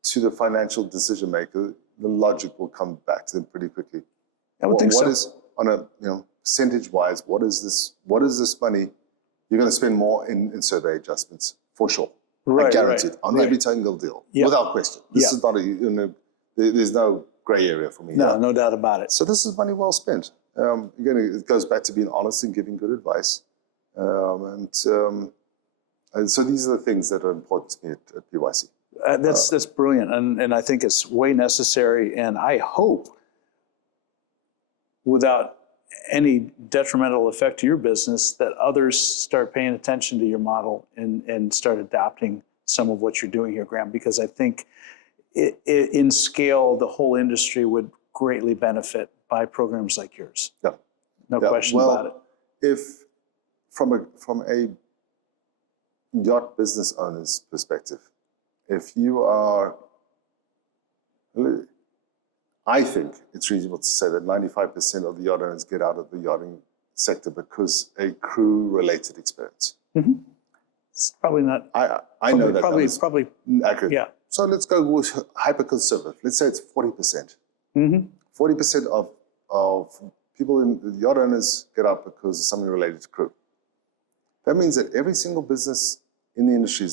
to the financial decision maker, the logic will come back to them pretty quickly. I would think so. What is, on a percentage wise, what is this money you're going to spend more in survey adjustments for sure? Right, I guarantee it on every single deal, without question. This is not there's no gray area for me. No doubt about it. So this is money well spent. Again, it goes back to being honest and giving good advice. And so these are the things that are important to me at PYC. That's brilliant, and I think it's way necessary. And I hope, without any detrimental effect to your business, that others start paying attention to your model and start adopting some of what you're doing here, Graeme, because I think in scale, the whole industry would greatly benefit by programs like yours. Yeah. No question about it. If from a yacht business owner's perspective, if you are, I think it's reasonable to say that 95% of the yacht owners get out of the yachting sector because a crew-related experience. Mm-hmm. It's probably not. I know that probably accurate. Yeah. So let's go with hyper-conservative. Let's say it's 40%. Mm-hmm. 40% of people in the yacht owners get out because of something related to crew. That means that every single business in the industry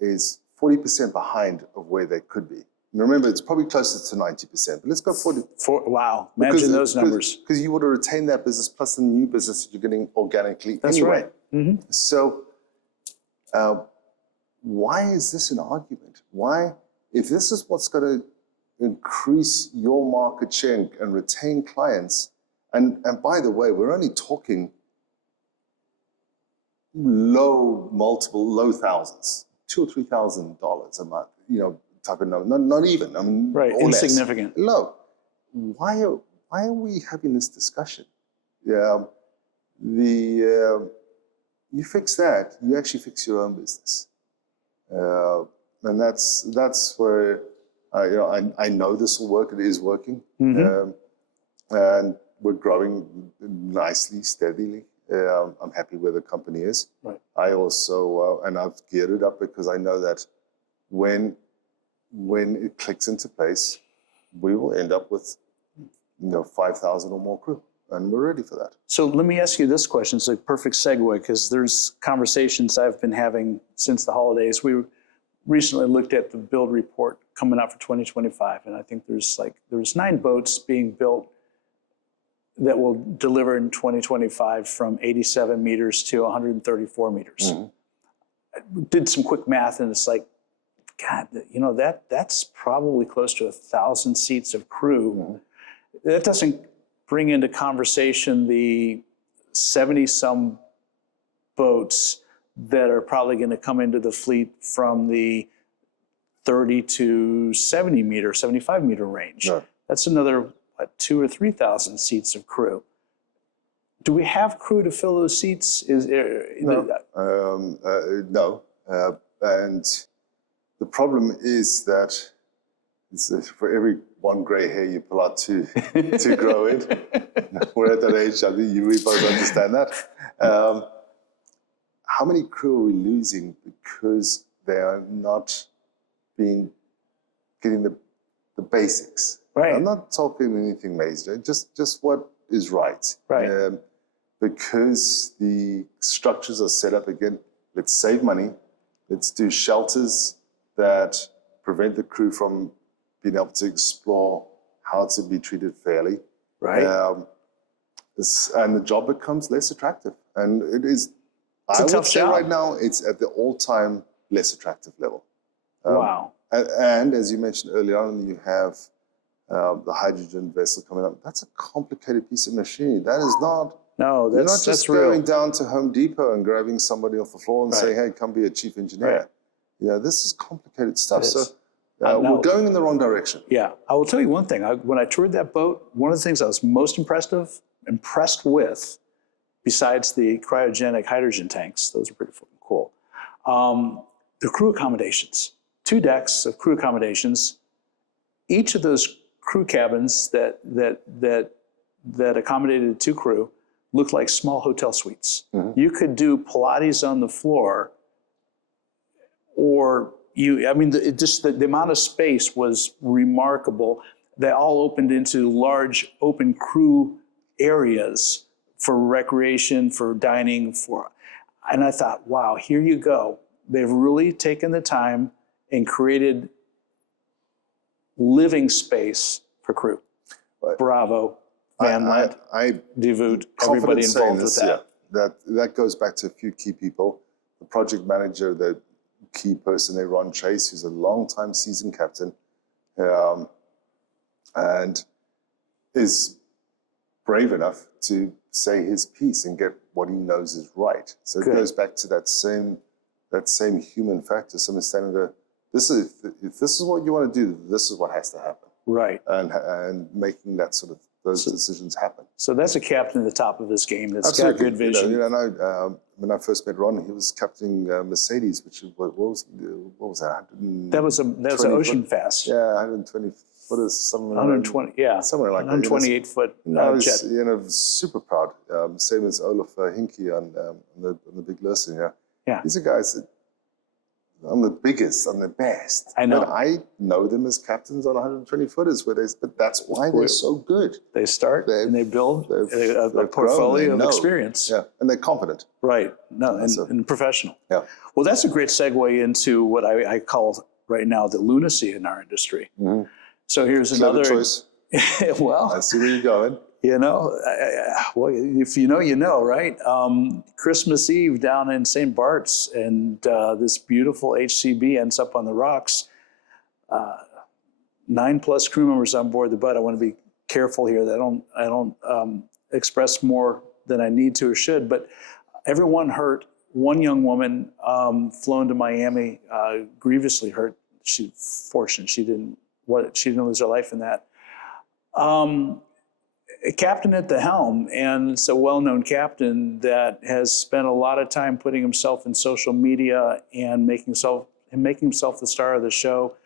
is 40% behind of where they could be. And remember, it's probably closer to 90%, but let's go 40. Wow, imagine those numbers. Because you would have retained that business plus the new business that you're getting organically That's anyway. right. Mm-hmm. So why is this an argument? Why, if this is what's going to increase your market share and retain clients, and by the way, we're only talking low thousands, $2,000 or $3,000 a month, type of number, not even, I mean, right, insignificant. Low. Why are we having this discussion? Yeah, you fix that, you actually fix your own business, and that's where I know this will work. It is working, mm-hmm. And we're growing nicely, steadily. I'm happy where the company is. Right. I also and I've geared it up because I know that when it clicks into place, we will end up with 5,000 or more crew, and we're ready for that. So let me ask you this question. It's a perfect segue because there's conversations I've been having since the holidays. We recently looked at the build report coming out for 2025, and I think there's 9 boats being built that will deliver in 2025 from 87 meters to 134 meters. Mm-hmm. I did some quick math, and it's like, God, that's probably close to 1,000 seats of crew. Mm-hmm. That doesn't bring into conversation the 70-some boats that are probably going to come into the fleet from the 30 to 70 meter, 75 meter range. No. That's another 2,000 or 3,000 seats of crew. Do we have crew to fill those seats? No. And the problem is that for every one gray hair you pull out to grow in. We're at that age, I think we both understand that. How many crew are we losing because they are not getting the basics? Right. I'm not talking anything major, just what is right. Right. Because the structures are set up again, let's save money, let's do shelters that prevent the crew from being able to explore how to be treated fairly. Right. And the job becomes less attractive. And it is, I would say right now, it's at the all-time less attractive level. Wow. And as you mentioned earlier on, you have the hydrogen vessel coming up. That's a complicated piece of machinery. That is not. No, you're not just going down to Home Depot and grabbing somebody off the floor and saying, "Hey, come be a chief engineer." Right. This is complicated stuff. So we're going in the wrong direction. Yeah, I will tell you one thing. When I toured that boat, one of the things I was most impressed with, besides the cryogenic hydrogen tanks, those are pretty fucking cool. The crew accommodations. 2 decks of crew accommodations. Each of those crew cabins that accommodated 2 crew looked like small hotel suites. Mm-hmm. You could do Pilates on the floor, or the amount of space was remarkable. They all opened into large open crew areas for recreation, for dining, and I thought, wow, here you go. They've really taken the time and created living space for crew. Right. Bravo. I devote everybody involved with that. Yeah, that goes back to a few key people. The project manager, the key person there, Ron Chase, who's a long-time seasoned captain, and is brave enough to say his piece and get what he knows is right. So it goes back to that same human factor. Someone standing there, if this is what you want to do, this is what has to happen. Right. And making that sort of those decisions happen. So that's a captain at the top of his game that's Absolutely. got good vision. You know, when I first met Ron, he was captaining Mercedes, which what was that? That was an Ocean Fast. Yeah, 120 footers, something. 120, yeah. Somewhere like 128 that. foot I was, jet. you know, super proud. Same as Olaf Hinkie on the Big Lursen. Yeah. Yeah. These are guys that I'm the biggest, I'm the best. I know. But I know them as captains on 120 footers, but that's why they're so good. They start and they build a portfolio of experience. Yeah, and they're confident. Right. No, and professional. Yeah. Well, that's a great segue into what I call right now the lunacy in our industry. Mm-hmm. So here's Clever another choice. Well, I see where you're going. You know, well, if you know, right? Christmas Eve down in St. Bart's, and this beautiful HCB ends up on the rocks. 9+ crew members on board the boat. I want to be careful here that I don't express more than I need to or should, but everyone hurt. One young woman flown to Miami, grievously hurt. She's fortunate she didn't lose her life in that. A captain at the helm, and it's a well-known captain that has spent a lot of time putting himself in social media and making himself the star of the show.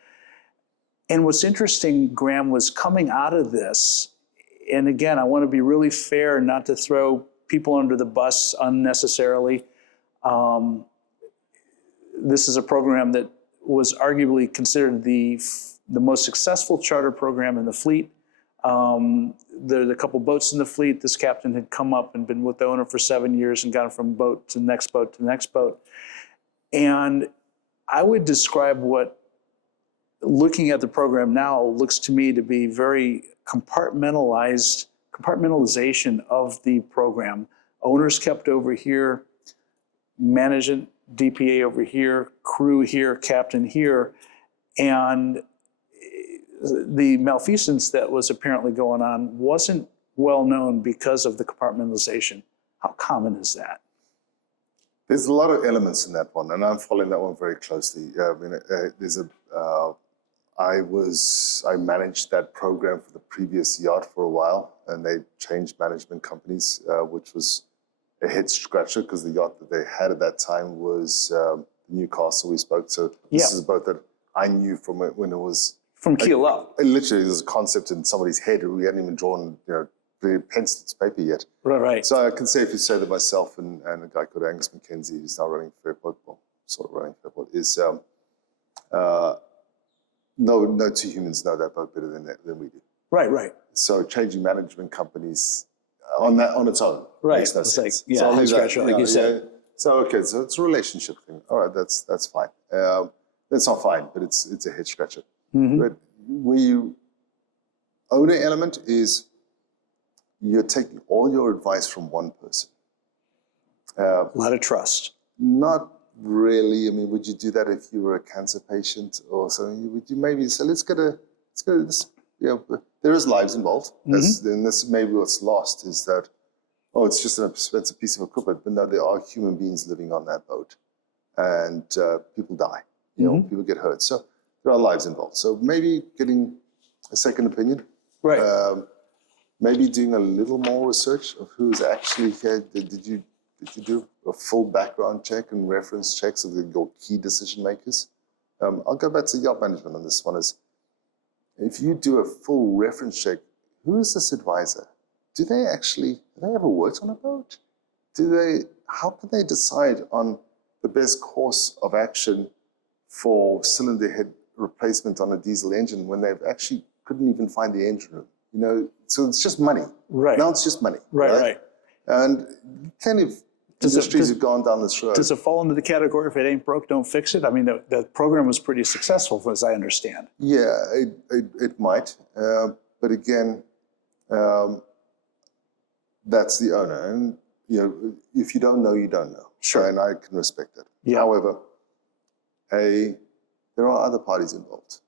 And what's interesting, Graeme, was coming out of this, and again, I want to be really fair, not to throw people under the bus unnecessarily. This is a program that was arguably considered the most successful charter program in the fleet. There's a couple boats in the fleet. This captain had come up and been with the owner for 7 years and gone from boat to next boat to next boat. And I would describe what, looking at the program now, looks to me to be very compartmentalization of the program. Owners kept over here, management, DPA over here, crew here, captain here, and the malfeasance that was apparently going on wasn't well known because of the compartmentalization. How common is that? There's a lot of elements in that one, and I'm following that one very closely. I managed that program for the previous yacht for a while, and they changed management companies, which was a head scratcher because the yacht that they had at that time was Newcastle. We spoke, so this is a boat that I knew from when it was. From keel up. It literally was a concept in somebody's head. We hadn't even drawn, pencil to paper yet. Right. So I can safely say that myself and a guy called Angus McKenzie, who's now running Fairport, is no two humans know that boat better than we do. Right. So changing management companies on its own makes no sense. Like, so head scratcher, like you said. Yeah. So it's a relationship thing. All right, that's fine. That's not fine, but it's a head scratcher. Mm-hmm. But where you owner element is you're taking all your advice from one person. A lot of trust. Not really. I mean, would you do that if you were a cancer patient or something? Would you maybe say, let's go to this? There is lives involved. Mm-hmm. And this maybe what's lost is that, it's just an expensive piece of equipment, but no, there are human beings living on that boat, and people die. People get hurt. So there are lives involved. So maybe getting a second opinion. Right. Maybe doing a little more research of who's actually here. Did you do a full background check and reference checks of your key decision makers? I'll go back to yacht management on this one. Is if you do a full reference check, who is this advisor? Have they ever worked on a boat? How can they decide on the best course of action for cylinder head replacement on a diesel engine when they've actually couldn't even find the engine room? So it's just money. Right. Now it's just money. Right. And plenty of industries have gone down this road. Does it fall into the category, if it ain't broke, don't fix it? I mean, the program was pretty successful, as I understand. Yeah, it might. But again, that's the owner. And, if you don't know, you don't know. Sure. And I can respect that. Yeah. However, there are other parties involved.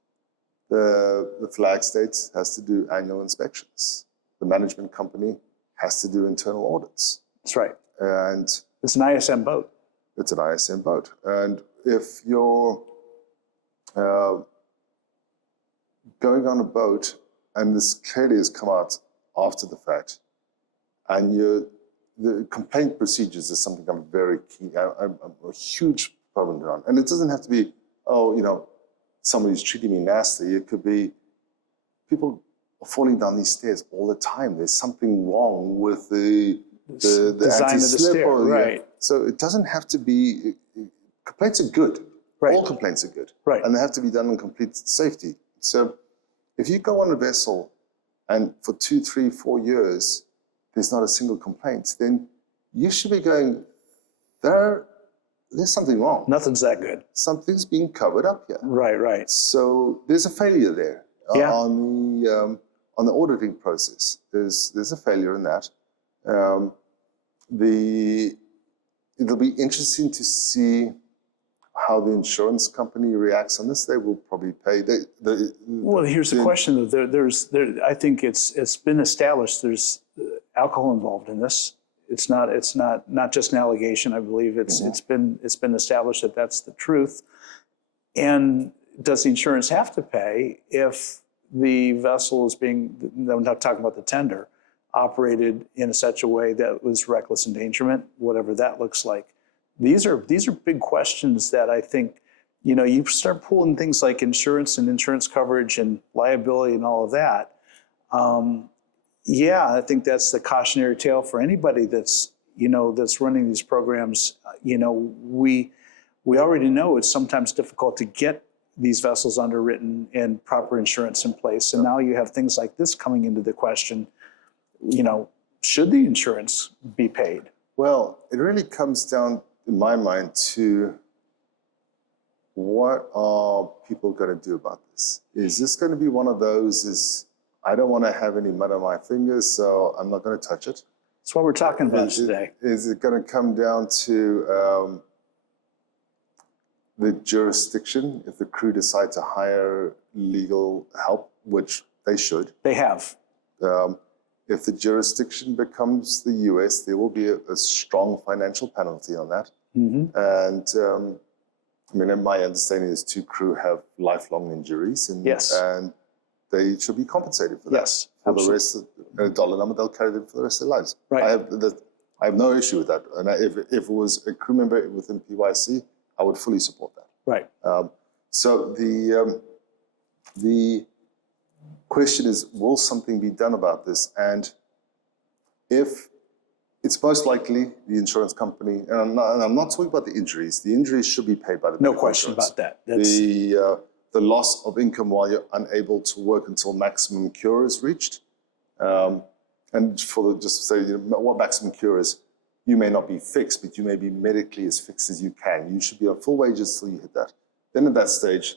The flag states has to do annual inspections. The management company has to do internal audits. That's right. And It's an ISM boat. it's an ISM boat. And if you're going on a boat, and this clearly has come out after the fact, and the complaint procedures is something I'm very keen, I'm a huge proponent on. And it doesn't have to be, oh, you know, somebody's treating me nasty. It could be people are falling down these stairs all the time. There's something wrong with the design of the stair, right. So it doesn't have to be, complaints are good. Right. All complaints are good. Right. And they have to be done in complete safety. So if you go on a vessel and for 2, 3, 4 years, there's not a single complaint, then you should be going, there's something wrong. Nothing's that good. Something's being covered up here. Right, right. So there's a failure there Yeah. on the auditing process. There's a failure in that. It'll be interesting to see how the insurance company reacts on this. They will probably pay. Well, here's the question. I think it's been established. There's alcohol involved in this. It's not just an allegation. I believe it's been established that that's the truth. And does the insurance have to pay if the vessel is being? I'm not talking about the tender, operated in such a way that was reckless endangerment, whatever that looks like. These are big questions that I think, you know, you start pulling things like insurance and insurance coverage and liability and all of that. Yeah, I think that's the cautionary tale for anybody that's, you know, that's running these programs. You know, we already know it's sometimes difficult to get these vessels underwritten and proper insurance in place. And now you have things like this coming into the question, you know, should the insurance be paid? Well, it really comes down, in my mind, to what are people going to do about this? Is this going to be one of those, I don't want to have any mud on my fingers, so I'm not going to touch it? That's what we're talking about today. Is it going to come down to the jurisdiction, if the crew decide to hire legal help, which they should? They have. If the jurisdiction becomes the US, there will be a strong financial penalty on that. Mm-hmm. And I mean, my understanding is 2 crew have lifelong injuries, and, yes. and they should be compensated for that. Yes, for absolutely. the rest of a dollar number, they'll carry them for the rest of their lives. Right. I have no issue with that. And if it was a crew member within PYC, I would fully support that. Right. So the question is, will something be done about this? And if it's most likely the insurance company, and I'm not talking about the injuries should be paid by the no question insurance. About that. The loss of income while you're unable to work until maximum cure is reached. And just to say, you know, what maximum cure is, you may not be fixed, but you may be medically as fixed as you can. You should be on full wages till you hit that. Then at that stage,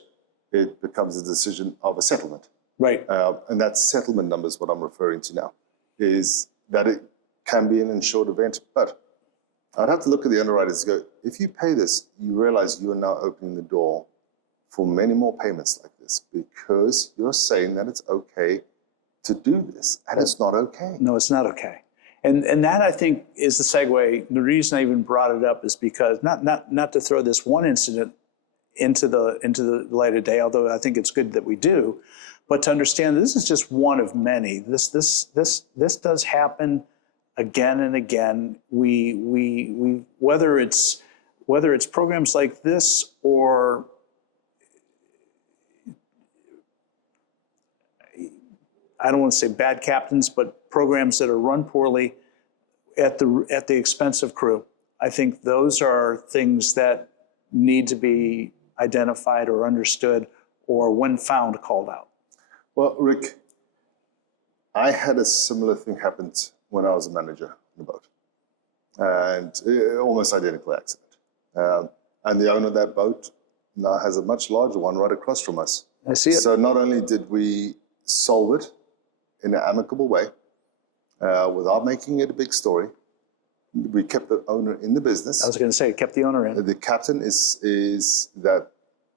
it becomes a decision of a settlement. Right. And that settlement number is what I'm referring to now, is that it can be an insured event. But I'd have to look at the underwriters and go, if you pay this, you realize you are now opening the door for many more payments like this, because you're saying that it's okay to do this, and it's not okay. No, it's not okay. And that, I think, is the segue. The reason I even brought it up is because, not to throw this one incident into the light of day, although I think it's good that we do, but to understand this is just one of many. This does happen again and again. We whether it's programs like this, or I don't want to say bad captains, but programs that are run poorly at the expense of crew. I think those are things that need to be identified or understood, or when found, called out. Well, Rick, I had a similar thing happen when I was a manager on the boat, and almost identical accident. And the owner of that boat now has a much larger one right across from us. I see it. So not only did we solve it in an amicable way, without making it a big story, we kept the owner in the business. I was going to say, kept the owner in. The captain is that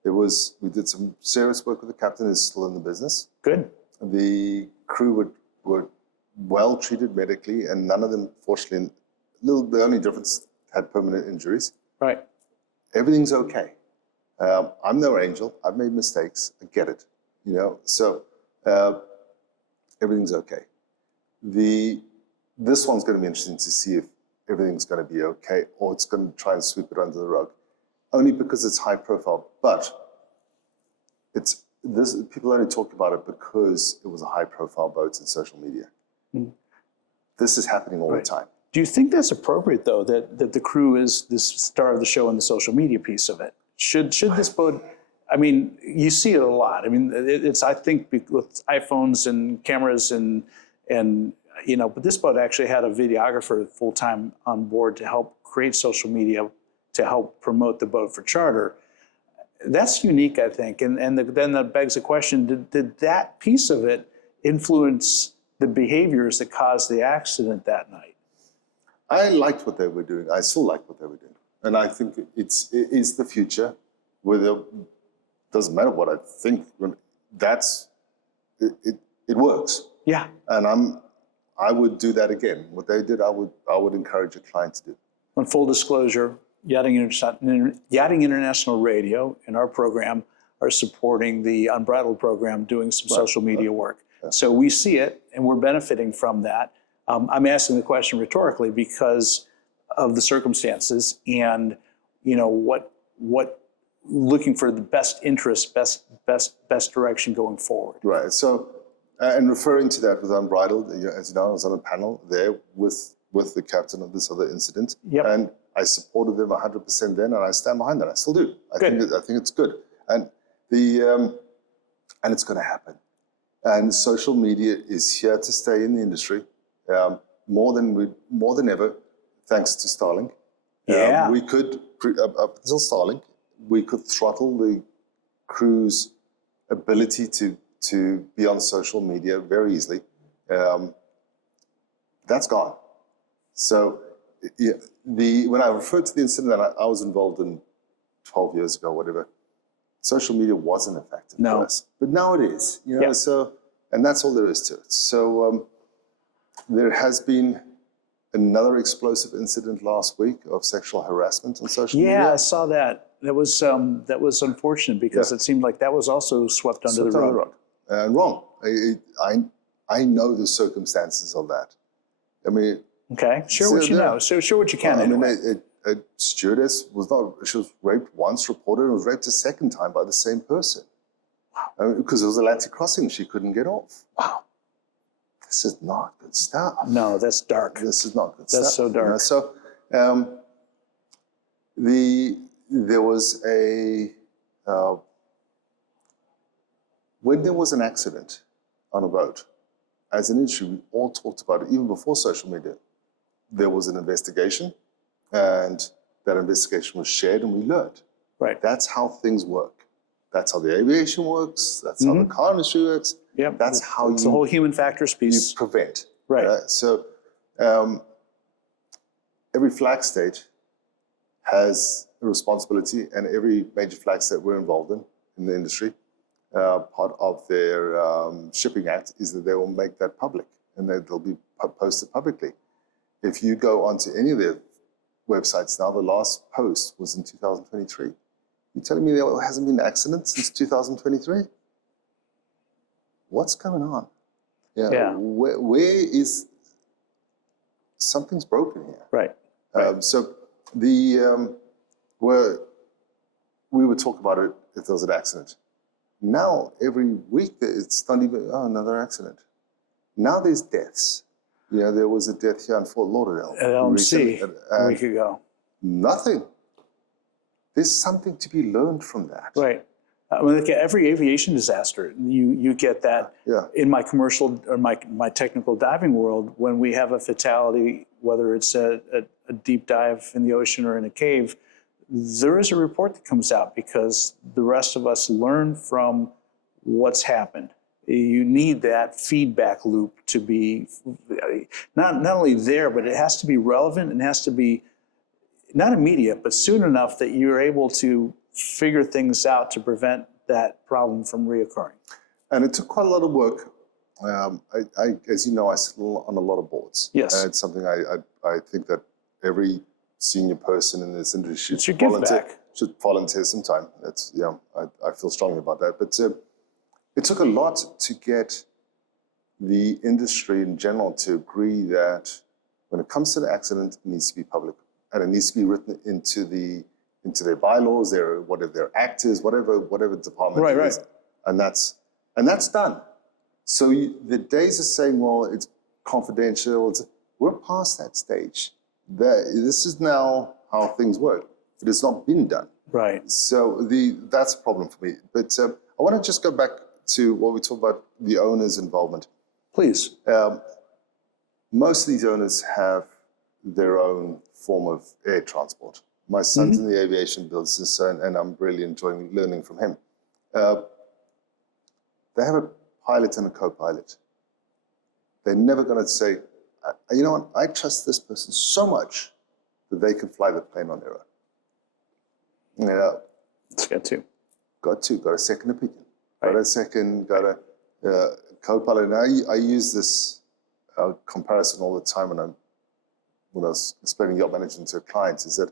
we did some serious work with the captain, is still in the business. Good. The crew would well treated medically, and none of them, fortunately, the only difference had permanent injuries. Right. Everything's okay. I'm no angel. I've made mistakes. I get it. So everything's okay. This one's going to be interesting to see if everything's going to be okay, or it's going to try and sweep it under the rug, only because it's high profile. But people only talk about it because it was a high profile boat in social media. Mm. This is happening all the time. Do you think that's appropriate, though, that the crew is this star of the show and the social media piece of it? Should this boat? I mean, you see it a lot. I mean, it's I think with iPhones and cameras and but this boat actually had a videographer full time on board to help create social media to help promote the boat for charter. That's unique, I think, and then that begs the question: did that piece of it influence the behaviors that caused the accident that night? I liked what they were doing. I still like what they were doing, and I think it is the future. Whether doesn't matter what I think. It works. Yeah, and I would do that again. What they did, I would encourage a client to do. On full disclosure, Yachting International Radio and our program are supporting the Unbridled program, doing some social media work. Yeah. So we see it, and we're benefiting from that. I'm asking the question rhetorically because of the circumstances, and what looking for the best interest, best direction going forward. Right. So, and referring to that with Unbridled, as you know, I was on a panel there with the captain of this other incident, and I supported them 100% then, and I stand behind that. I still do. I think it's good, and and it's going to happen. And social media is here to stay in the industry more than ever, thanks to Starlink. Yeah, we could up until Starlink, we could throttle the crew's ability to be on social media very easily. That's gone. So when I referred to the incident that I was involved in 12 years ago, whatever, social media wasn't effective for us. But now it is. So, and that's all there is to it. So there has been another explosive incident last week of sexual harassment on social media. Yeah, I saw that. That was unfortunate because it seemed like that was also swept under the rug. And wrong. I know the circumstances of that. I mean, okay, share what you know. So share what you can. Anyway. A stewardess she was raped once, reported, and was raped a second time by the same person. Wow. Because it was Atlantic crossing, she couldn't get off. Wow. This is not good stuff. No, that's dark. This is not good stuff. That's so dark. So there was when there was an accident on a boat, as an industry, we all talked about it, even before social media. There was an investigation, and that investigation was shared, and we learned. Right. That's how things work. That's how the aviation works. That's how the car industry works. Yeah. That's how it's the whole human factors piece. You prevent. Right. So every flag state has a responsibility, and every major flag state we're involved in the industry, part of their shipping act is that they will make that public, and they'll be posted publicly. If you go onto any of their websites now, the last post was in 2023. You're telling me there hasn't been an accident since 2023? What's going on? Yeah. Where is something's broken here? Right. So we would talk about it if there was an accident. Now every week it's not even another accident. Now there's deaths. Yeah, there was a death here in Fort Lauderdale. At LMC a week ago. Nothing. There's something to be learned from that. Right. Every aviation disaster, you get that. Yeah. In my commercial or my technical diving world, when we have a fatality, whether it's a deep dive in the ocean or in a cave, there is a report that comes out because the rest of us learn from what's happened. You need that feedback loop to be not only there, but it has to be relevant and has to be not immediate, but soon enough that you're able to figure things out to prevent that problem from reoccurring. And it took quite a lot of work as you know, I sit on a lot of boards. Yes. It's something I think that every senior person in this industry should volunteer some time. That's, I feel strongly about that. But it took a lot to get the industry in general to agree that when it comes to the accident, it needs to be public, and it needs to be written into their bylaws, their act is, whatever department it is, and that's done. So the days of saying, well, it's confidential, we're past that stage. This is now how things work, but it's not been done. Right. So that's a problem for me. But I want to just go back to what we talked about, the owner's involvement. Please. Most of these owners have their own form of air transport. My son's in the aviation business, and I'm really enjoying learning from him. They have a pilot and a co-pilot. They're never going to say, you know what, I trust this person so much that they can fly the plane on their own. It's got to. Got a second opinion. Got a co-pilot. And I use this comparison all the time when I was explaining yacht management to clients, is that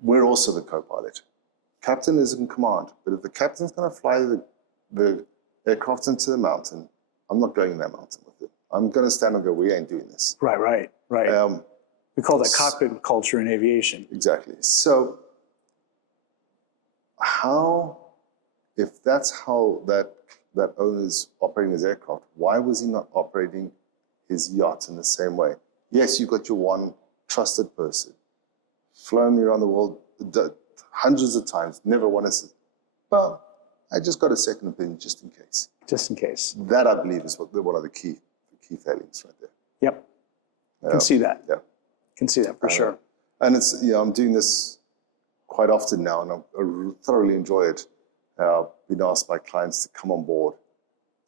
we're also the co-pilot. Captain is in command, but if the captain's going to fly the aircraft into the mountain, I'm not going in that mountain with it. I'm going to stand and go, we ain't doing this. Right. We call that cockpit culture in aviation. Exactly. So if that's how that owner's operating his aircraft, why was he not operating his yacht in the same way? Yes, you've got your one trusted person, flown me around the world hundreds of times, never wanted to, well, I just got a second opinion just in case. Just in case. That, I believe, is one of the key failings right there. Yep. Can see that. Yeah. Can see that for sure. And it's, I'm doing this quite often now, and I thoroughly enjoy it. Been asked by clients to come on board,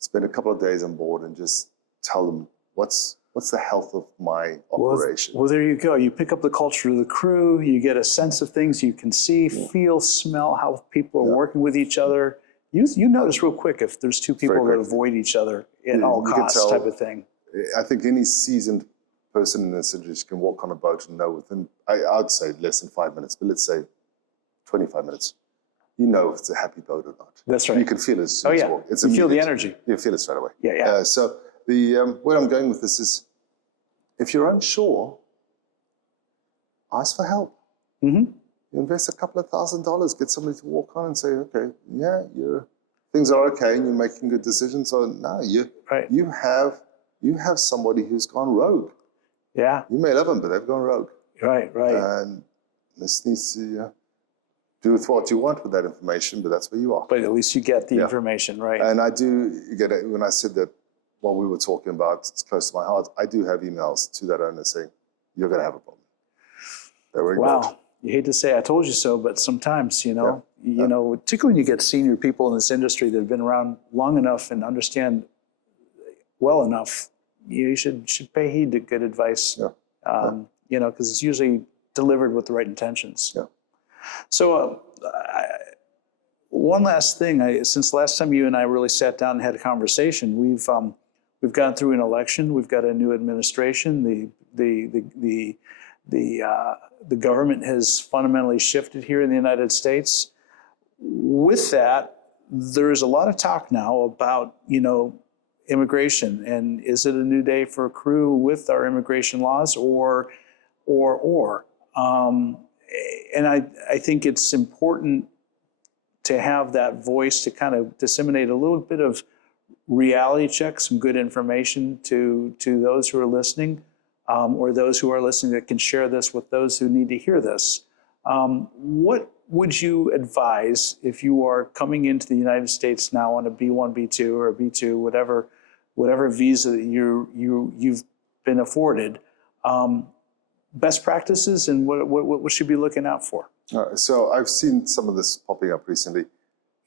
spend a couple of days on board, and just tell them what's the health of my operation. Well, there you go. You pick up the culture of the crew. You get a sense of things you can see, feel, smell how people are working with each other. You notice real quick if there's two people that avoid each other at all costs type of thing. I think any seasoned person in this industry can walk on a boat and know within, I'd say less than 5 minutes, but let's say 25 minutes. You know if it's a happy boat or not. That's right. You can feel it as soon as you walk. It's you feel the energy. You feel it straight away. Yeah. So where I'm going with this is, if you're unsure, ask for help. Mm-hmm. You invest a couple of $1,000, get somebody to walk on and say, okay, yeah, things are okay and you're making good decisions. Or no, you have somebody who's gone rogue. Yeah. You may love them, but they've gone rogue. Right. And this needs to do with what you want with that information, but that's where you are. But at least you get the information, right? And I do get it. When I said that what we were talking about, it's close to my heart, I do have emails to that owner saying, you're going to have a problem. Wow. You hate to say I told you so, but sometimes, particularly when you get senior people in this industry that have been around long enough and understand well enough, you should pay heed to good advice, because it's usually delivered with the right intentions. Yeah. So one last thing, since last time you and I really sat down and had a conversation, we've gone through an election, we've got a new administration, the government has fundamentally shifted here in the United States. With that, there's a lot of talk now about, immigration, and is it a new day for a crew with our immigration laws or? And I think it's important to have that voice to kind of disseminate a little bit of reality check, some good information to those who are listening. Or those who are listening that can share this with those who need to hear this. What would you advise if you are coming into the United States now on a B1, B2, or a B2, whatever visa that you've been afforded? Best practices and what should be looking out for? So I've seen some of this popping up recently.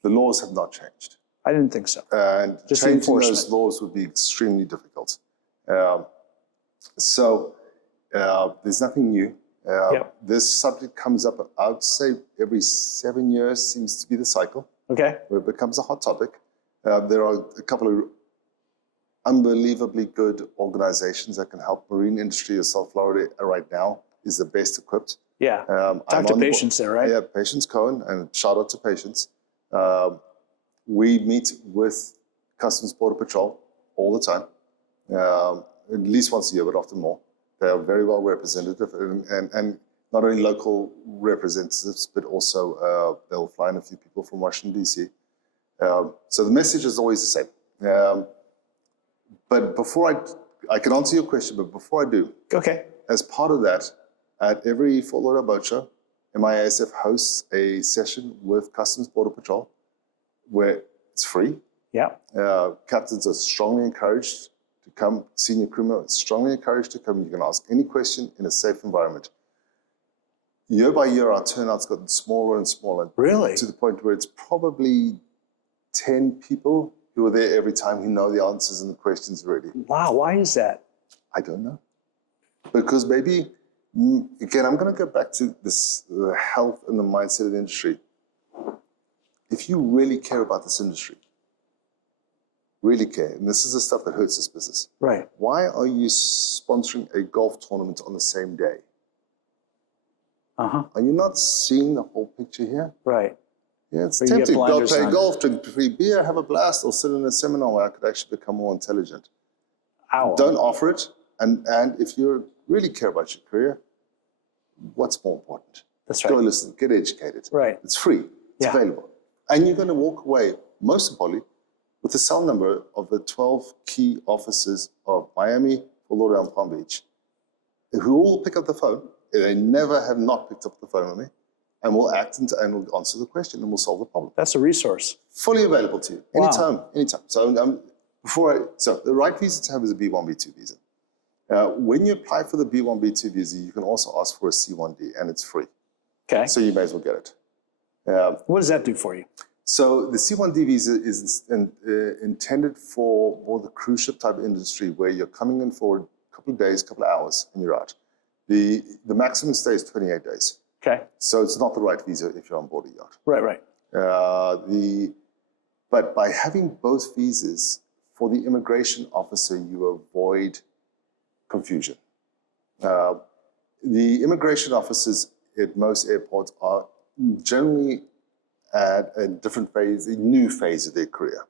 The laws have not changed. I didn't think so. And just changing those laws would be extremely difficult. So there's nothing new. This subject comes up, I would say, every 7 years seems to be the cycle. Okay. Where it becomes a hot topic. There are a couple of unbelievably good organizations that can help marine industry. South Florida right now is the best equipped. Yeah. Talk to Patience there, right? Yeah, Patience Cohen, and shout out to Patience. We meet with Customs Border Patrol all the time, at least once a year, but often more. They are very well representative, and not only local representatives, but also they'll fly in a few people from Washington, D.C. So the message is always the same. But before I can answer your question, but before I do, okay, as part of that, at every Fort Lauderdale boat show, MIASF hosts a session with Customs Border Patrol where it's free. Yeah. Captains are strongly encouraged to come. Senior crewmen are strongly encouraged to come. You can ask any question in a safe environment. Year by year, our turnout's gotten smaller and smaller. Really? To the point where it's probably 10 people who are there every time who know the answers and the questions already. Wow, why is that? I don't know. Because maybe, again, I'm going to go back to the health and the mindset of the industry. If you really care about this industry, really care, and this is the stuff that hurts this business. Right. Why are you sponsoring a golf tournament on the same day? Uh-huh. Are you not seeing the whole picture here? Right. Yeah, it's But you get tempting. Go blinders play on. golf, drink free beer, have a blast, or sit in a seminar where I could actually become more intelligent. Ow. Don't offer it. And if you really care about your career, what's more important? That's right. Go listen, get educated. Right. It's free. It's Yeah. available. And you're going to walk away, most importantly, with the cell number of the 12 key officers of Miami, Fort Lauderdale, and Palm Beach, who all pick up the phone. They never have not picked up the phone with me, and will act and will answer the question, and will solve the problem. That's a resource. Fully available to you, Wow. anytime. So the right visa to have is a B1, B2 visa. When you apply for the B1, B2 visa, you can also ask for a C1D, and it's free. Okay. So you may as well get it. What does that do for you? So the C1D visa is intended for more the cruise ship type industry, where you're coming in for a couple of days, couple of hours, and you're out. The maximum stay is 28 days. Okay. So it's not the right visa if you're on board a yacht. Right. But by having both visas, for the immigration officer, you avoid confusion. The immigration officers at most airports are generally at a different phase, a new phase of their career.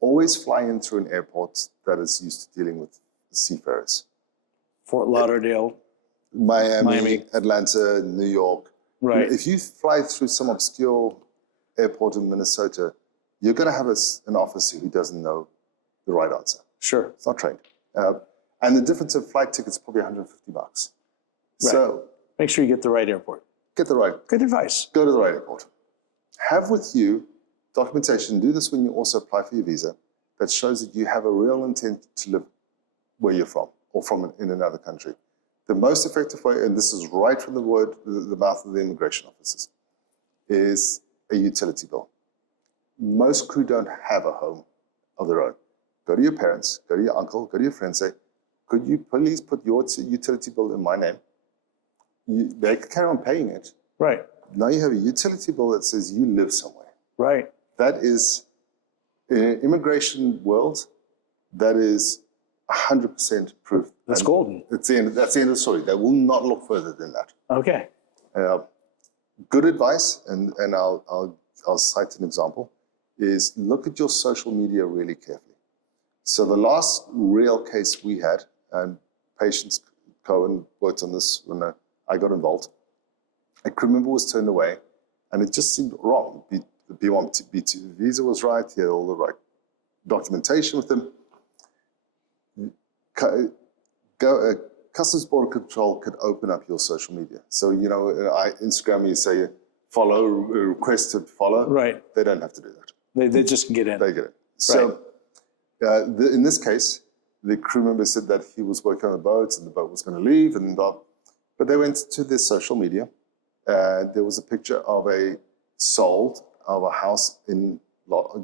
Always fly in through an airport that is used to dealing with seafarers. Fort Lauderdale. Miami, Atlanta, New York. Right. If you fly through some obscure airport in Minnesota, you're going to have an officer who doesn't know the right answer. Sure. It's not trained. And the difference of flight tickets is probably $150. Right. So make sure you get the right airport. get the right, Good advice. go to the right airport. Have with you documentation. Do this when you also apply for your visa that shows that you have a real intent to live where you're from or from in another country. The most effective way, and this is right from the mouth of the immigration officers, is a utility bill. Most crew don't have a home of their own. Go to your parents, go to your uncle, go to your friend, say, could you please put your utility bill in my name? They can carry on paying it. Right. Now you have a utility bill that says you live somewhere. Right. That is, in an immigration world, that is 100% proof. That's And golden. that's the end of the story. They will not look further than that. Okay. Good advice, and I'll cite an example, is look at your social media really carefully. So the last real case we had, and Patience Cohen worked on this when I got involved, a crew member was turned away, and it just seemed wrong. The B1, B2 visa was right, he had all the right documentation with him. Customs Border Control could open up your social media. So, Instagram, you say follow, request to follow. Right. They don't have to do that. They just can get in. They get it. So, in this case, the crew member said that he was working on a boat and the boat was going to leave, but they went to their social media. There was a picture of a house in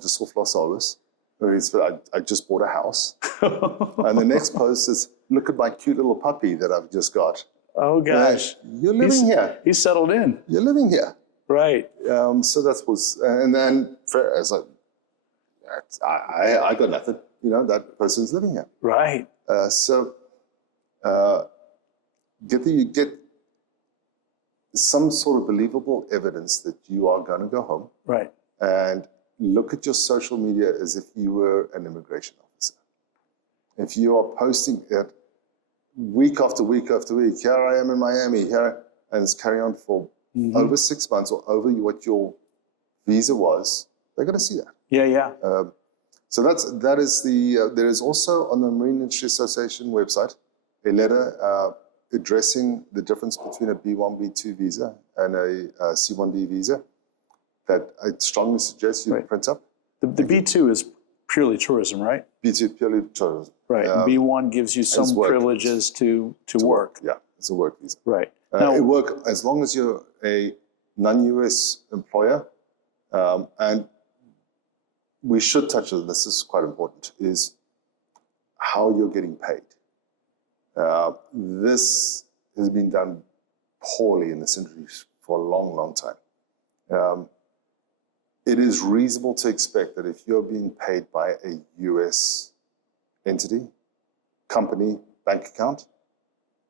just off Los Olas. Where he said, I just bought a house. And the next post is, look at my cute little puppy that I've just got. Oh, gosh. You're living here. He's settled in. You're living here. Right. So that was, and then I got nothing. You know, that person's living here. Right. So get some sort of believable evidence that you are going to go home. Right. And look at your social media as if you were an immigration officer. If you are posting it week after week after week, here I am in Miami, here, and it's carrying on for over 6 months or over what your visa was, they're going to see that. Yeah, yeah. So that is there is also on the Marine Industry Association website a letter addressing the difference between a B1, B2 visa and a C1D visa that I strongly suggest you print up. The B2 is purely tourism, right? B2 purely tourism. Right. B1 gives you some privileges to work. Yeah, it's a work visa. Right. Now, it work as long as you're a non-US employer, and we should touch on this is quite important, is how you're getting paid. This has been done poorly in this industry for a long, long time. It is reasonable to expect that if you're being paid by a US entity, company, bank account,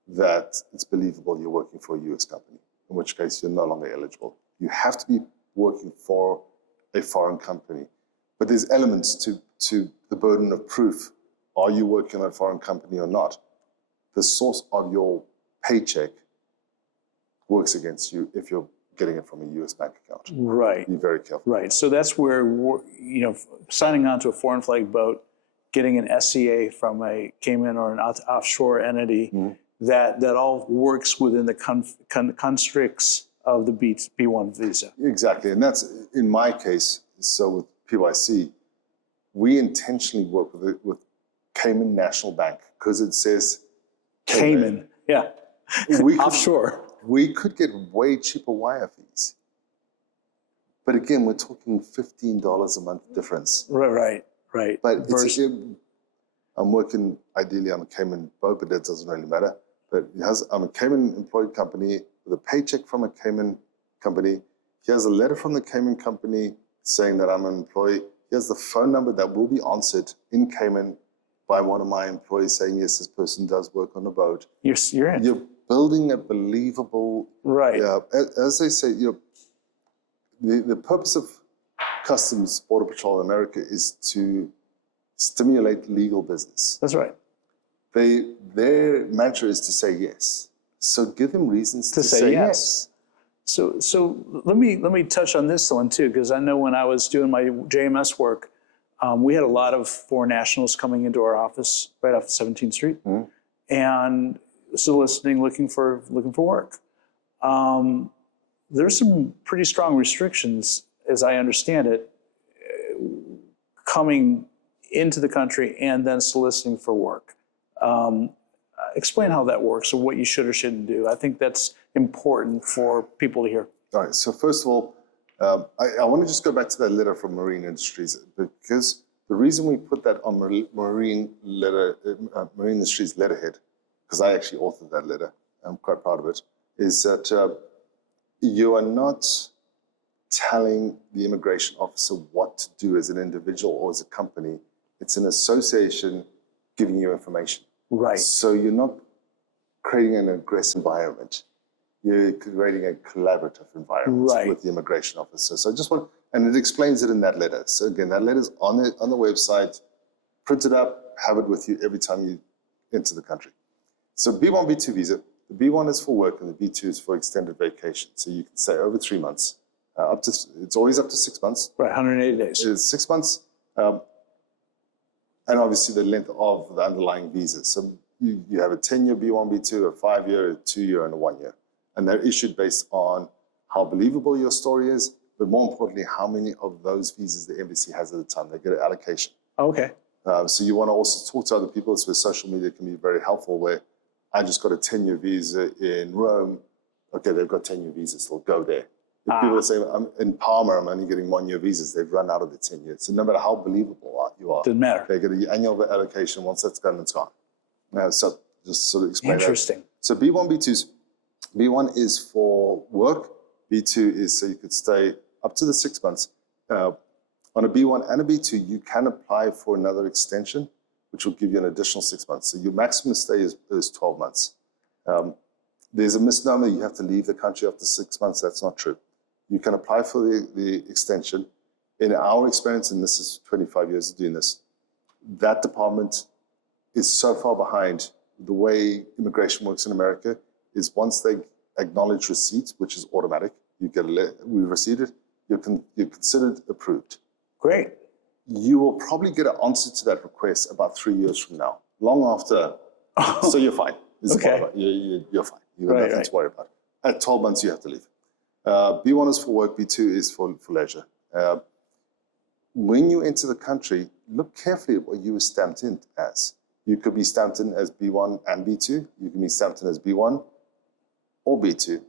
that it's believable you're working for a US company, in which case you're no longer eligible. You have to be working for a foreign company. But there's elements to the burden of proof. Are you working on a foreign company or not? The source of your paycheck works against you if you're getting it from a US bank account. Right. Be very careful. Right. So that's where, signing on to a foreign flag boat, getting an SCA from a Cayman or an offshore entity, that all works within the constricts of the B1 visa. Exactly. And that's, in my case, so with PYC, we intentionally work with Cayman National Bank because it says Cayman, yeah. Offshore. We could get way cheaper wire fees. But again, we're talking $15 a month difference. Right. But I'm working ideally on a Cayman boat, but that doesn't really matter. But I'm a Cayman employed company with a paycheck from a Cayman company. He has a letter from the Cayman company saying that I'm an employee. Here's the phone number that will be answered in Cayman by one of my employees saying, yes, this person does work on the boat. You're in. You're building a believable... Right. As they say, the purpose of Customs Border Patrol in America is to stimulate legal business. That's right. Their mantra is to say yes. So give them reasons to say yes. So let me touch on this one too, because I know when I was doing my JMS work, we had a lot of foreign nationals coming into our office right off of 17th Street, and soliciting, looking for work. There's some pretty strong restrictions, as I understand it, coming into the country and then soliciting for work. Explain how that works and what you should or shouldn't do. I think that's important for people to hear. All right. So first of all, I want to just go back to that letter from Marine Industries, because the reason we put that on Marine Industries letterhead, because I actually authored that letter, I'm quite proud of it, is that you are not telling the immigration officer what to do as an individual or as a company. It's an association giving you information. Right. So you're not creating an aggressive environment. You're creating a collaborative environment with the immigration officer. So I just want, and it explains it in that letter. So again, that letter's on the website. Print it up, have it with you every time you enter the country. So B1, B2 visa. The B1 is for work and the B2 is for extended vacation. So you can stay over 3 months. It's always up to 6 months. Right, 180 days. It's 6 months. And obviously the length of the underlying visa. So you have a 10-year B1, B2, a 5-year, a 2-year, and a 1-year. And they're issued based on how believable your story is, but more importantly, how many of those visas the embassy has at the time. They get an allocation. Okay. So you want to also talk to other people. That's where social media can be very helpful, where I just got a 10-year visa in Rome. Okay, they've got 10-year visas, they'll go there. If people are saying, I'm in Palma, I'm only getting 1-year visas, they've run out of the 10 years. So no matter how believable you are, doesn't matter. They get an annual allocation. Once that's gone, it's gone. So just sort of explain Interesting. that. So B1, B2s. B1 is for work. B2 is so you could stay up to the 6 months on On a B1 and a B2, you can apply for another extension, which will give you an additional 6 months. So your maximum stay is 12 months. There's a misnomer, you have to leave the country after 6 months. That's not true. You can apply for the extension. In our experience, and this is 25 years of doing this, that department is so far behind. The way immigration works in America is once they acknowledge receipt, which is automatic, you get a letter, we received it, you're considered approved. Great. You will probably get an answer to that request about 3 years from now, long after. So you're fine. Okay. You're fine. You have nothing to worry about. At 12 months, you have to leave. B1 is for work, B2 is for leisure. When you enter the country, look carefully at what you were stamped in as. You could be stamped in as B1 and B2. You can be stamped in as B1 or B2.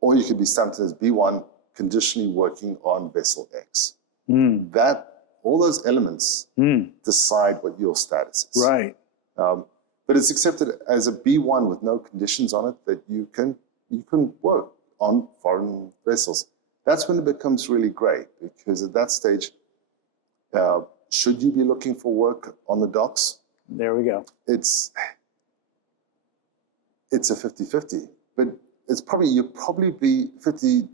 Or you could be stamped in as B1, conditionally working on vessel X. All those elements decide what your status is. Right. But it's accepted as a B1 with no conditions on it that you can work on foreign vessels. That's when it becomes really great, because at that stage, should you be looking for work on the docks? There we go. It's a 50-50, but you'll probably be 51%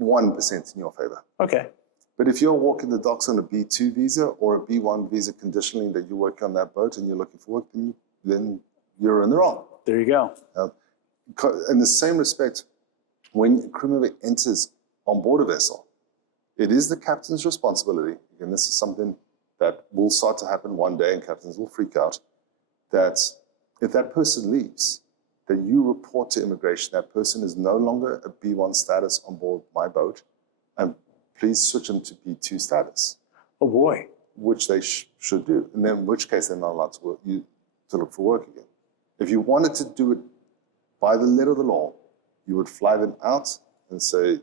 in your favor. Okay. But if you're walking the docks on a B2 visa or a B1 visa conditionally that you're working on that boat and you're looking for work, then you're in the wrong. There you go. In the same respect, when a crew member enters on board a vessel, it is the captain's responsibility, and this is something that will start to happen one day and captains will freak out, that if that person leaves, that you report to immigration, that person is no longer a B1 status on board my boat, and please switch them to B2 status. Oh boy. Which they should do. And then in which case they're not allowed to look for work again. If you wanted to do it by the letter of the law, you would fly them out and say,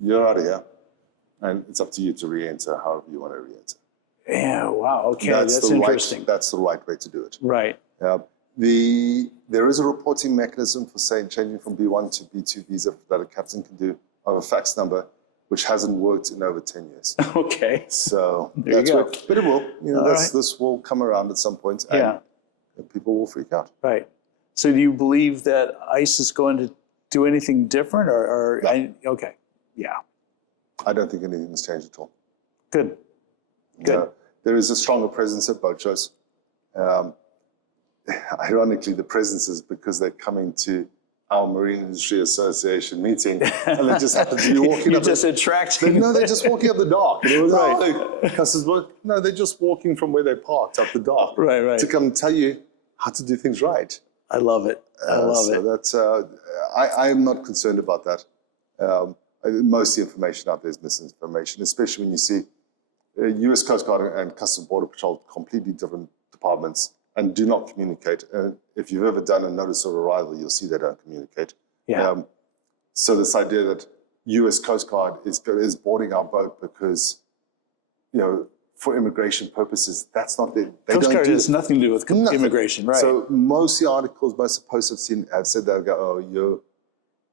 you're out of here, and it's up to you to re-enter however you want to re-enter. Yeah, wow, okay, that's interesting. That's the right way to do it. Right. There is a reporting mechanism for changing from B1 to B2 visa that a captain can do of a fax number, which hasn't worked in over 10 years. Okay. So there you go. But it will. This will come around at some point, and people will freak out. Right. So do you believe that ICE is going to do anything different, or No. Okay, yeah. I don't think anything has changed at all. Good. Good. There is a stronger presence at boat shows. Ironically, the presence is because they're coming to our Marine Industry Association meeting, and they just happen to be walking up. Just attracting. No, they're just walking up the dock. And it was Right. No, they're just walking from where they parked up the dock. Right. To come tell you how to do things right. I love it. I love it. That's, I am not concerned about that. Most of the information out there is misinformation, especially when you see U.S. Coast Guard and Customs Border Patrol, completely different departments, and do not communicate. If you've ever done a notice of arrival, you'll see they don't communicate. Yeah. So this idea that U.S. Coast Guard is boarding our boat because, for immigration purposes, that's not the... Coast Guard has nothing to do with immigration, right? So most of the articles, most of the posts I've seen have said that,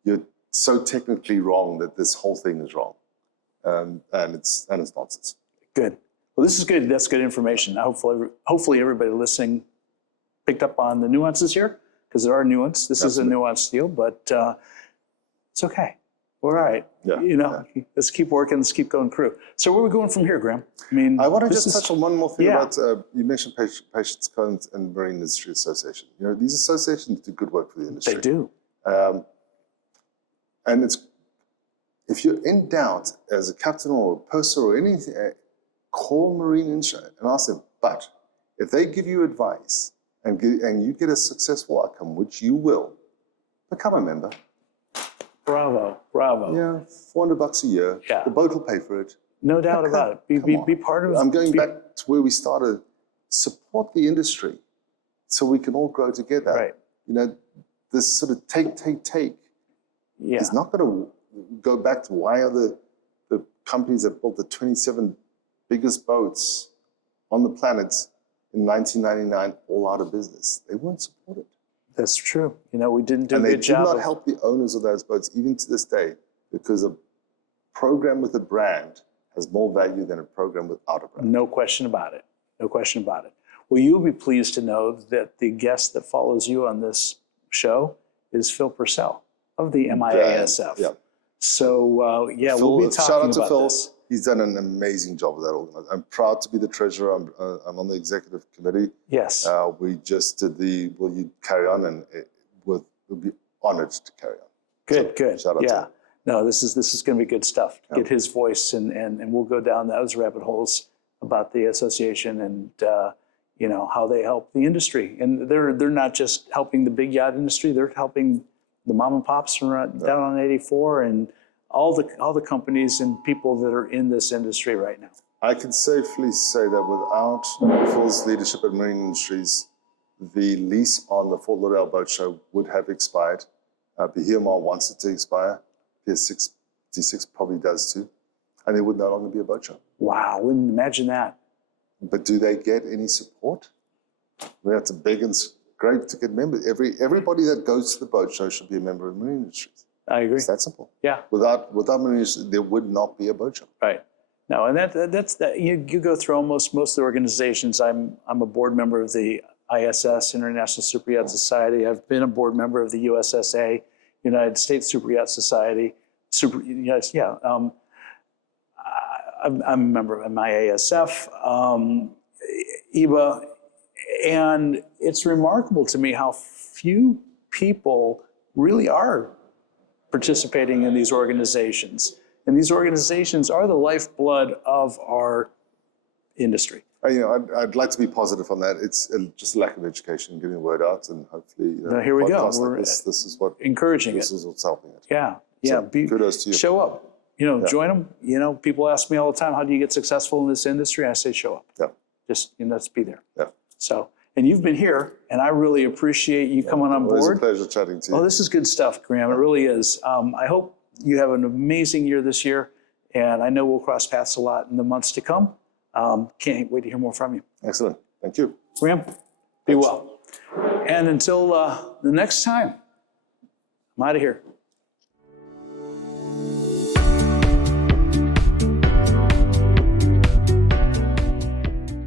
you're so technically wrong that this whole thing is wrong. And it's nonsense. Good. Well, this is good. That's good information. Hopefully everybody listening picked up on the nuances here, because there are nuances. This is a nuanced deal, but it's okay. We're all right. Yeah. Let's keep working. Let's keep going, crew. So where are we going from here, Graeme? I want to just touch on one more thing about, you mentioned Patients Cones and Marine Industry Association. These associations do good work for the industry. They do. And if you're in doubt as a captain or a purser or anything, call Marine Industry and ask them. But if they give you advice and you get a successful outcome, which you will, become a member. Bravo. Yeah, $400 a year. Yeah. The boat will pay for it. No doubt about it. Be part of it. I'm going back to where we started. Support the industry so we can all grow together. Right. This sort of take is not going to go back to why are the companies that built the 27 biggest boats on the planet in 1999 all out of business. They weren't supported. That's true. We didn't do a good job. And they did not help the owners of those boats, even to this day, because a program with a brand has more value than a program without a brand. No question about it. No question about it. Well, you'll be pleased to know that the guest that follows you on this show is Phil Purcell of the MIASF. Yeah. So, yeah, Phil, we'll be talking shout out to about Phil. this. He's done an amazing job with that organization. I'm proud to be the treasurer. I'm on the executive committee. Yes. We just did the Will You Carry On, and we'll be honored to carry on. Good, So, good. shout out to Yeah. him. No, this is going to be good stuff. Get his voice, and we'll go down those rabbit holes about the association and you know, how they help the industry. And they're not just helping the big yacht industry; they're helping the mom and pops around, down on 84 and all the companies and people that are in this industry right now. I can safely say that without Phil's leadership at Marine Industries, the lease on the Fort Lauderdale Boat Show would have expired. Bahia wants it to expire. Pier 66 probably does too. And there would no longer be a boat show. Wow, wouldn't imagine that. But do they get any support? We have to beg and scrape to get members. Everybody that goes to the boat show should be a member of Marine Industries. I agree. It's that simple. Yeah. Without Marine Industries, there would not be a boat show. Right. No, and that's that. You go through almost most of the organizations. I'm a board member of the ISS, International Super Yacht Society. I've been a board member of the USSA, United States Super Yacht Society. I'm a member of MIASF, EBA, and it's remarkable to me how few people really are participating in these organizations. And these organizations are the lifeblood of our industry. I'd like to be positive on that. It's just a lack of education, getting the word out, and hopefully, Now, here we go. podcasts We're like this is what encouraging this it. is what's helping it. Yeah, So, kudos to you. Show up. Join them. People ask me all the time, how do you get successful in this industry? I say, show up. Yeah. Just, let's be there. Yeah. So, and you've been here, and I really appreciate you coming on Always board. a pleasure chatting to you. Oh, this is good stuff, Graeme. It really is. I hope you have an amazing year this year, and I know we'll cross paths a lot in the months to come. Can't wait to hear more from you. Excellent. Thank you. Graeme, be well. And until the next time, I'm out of here.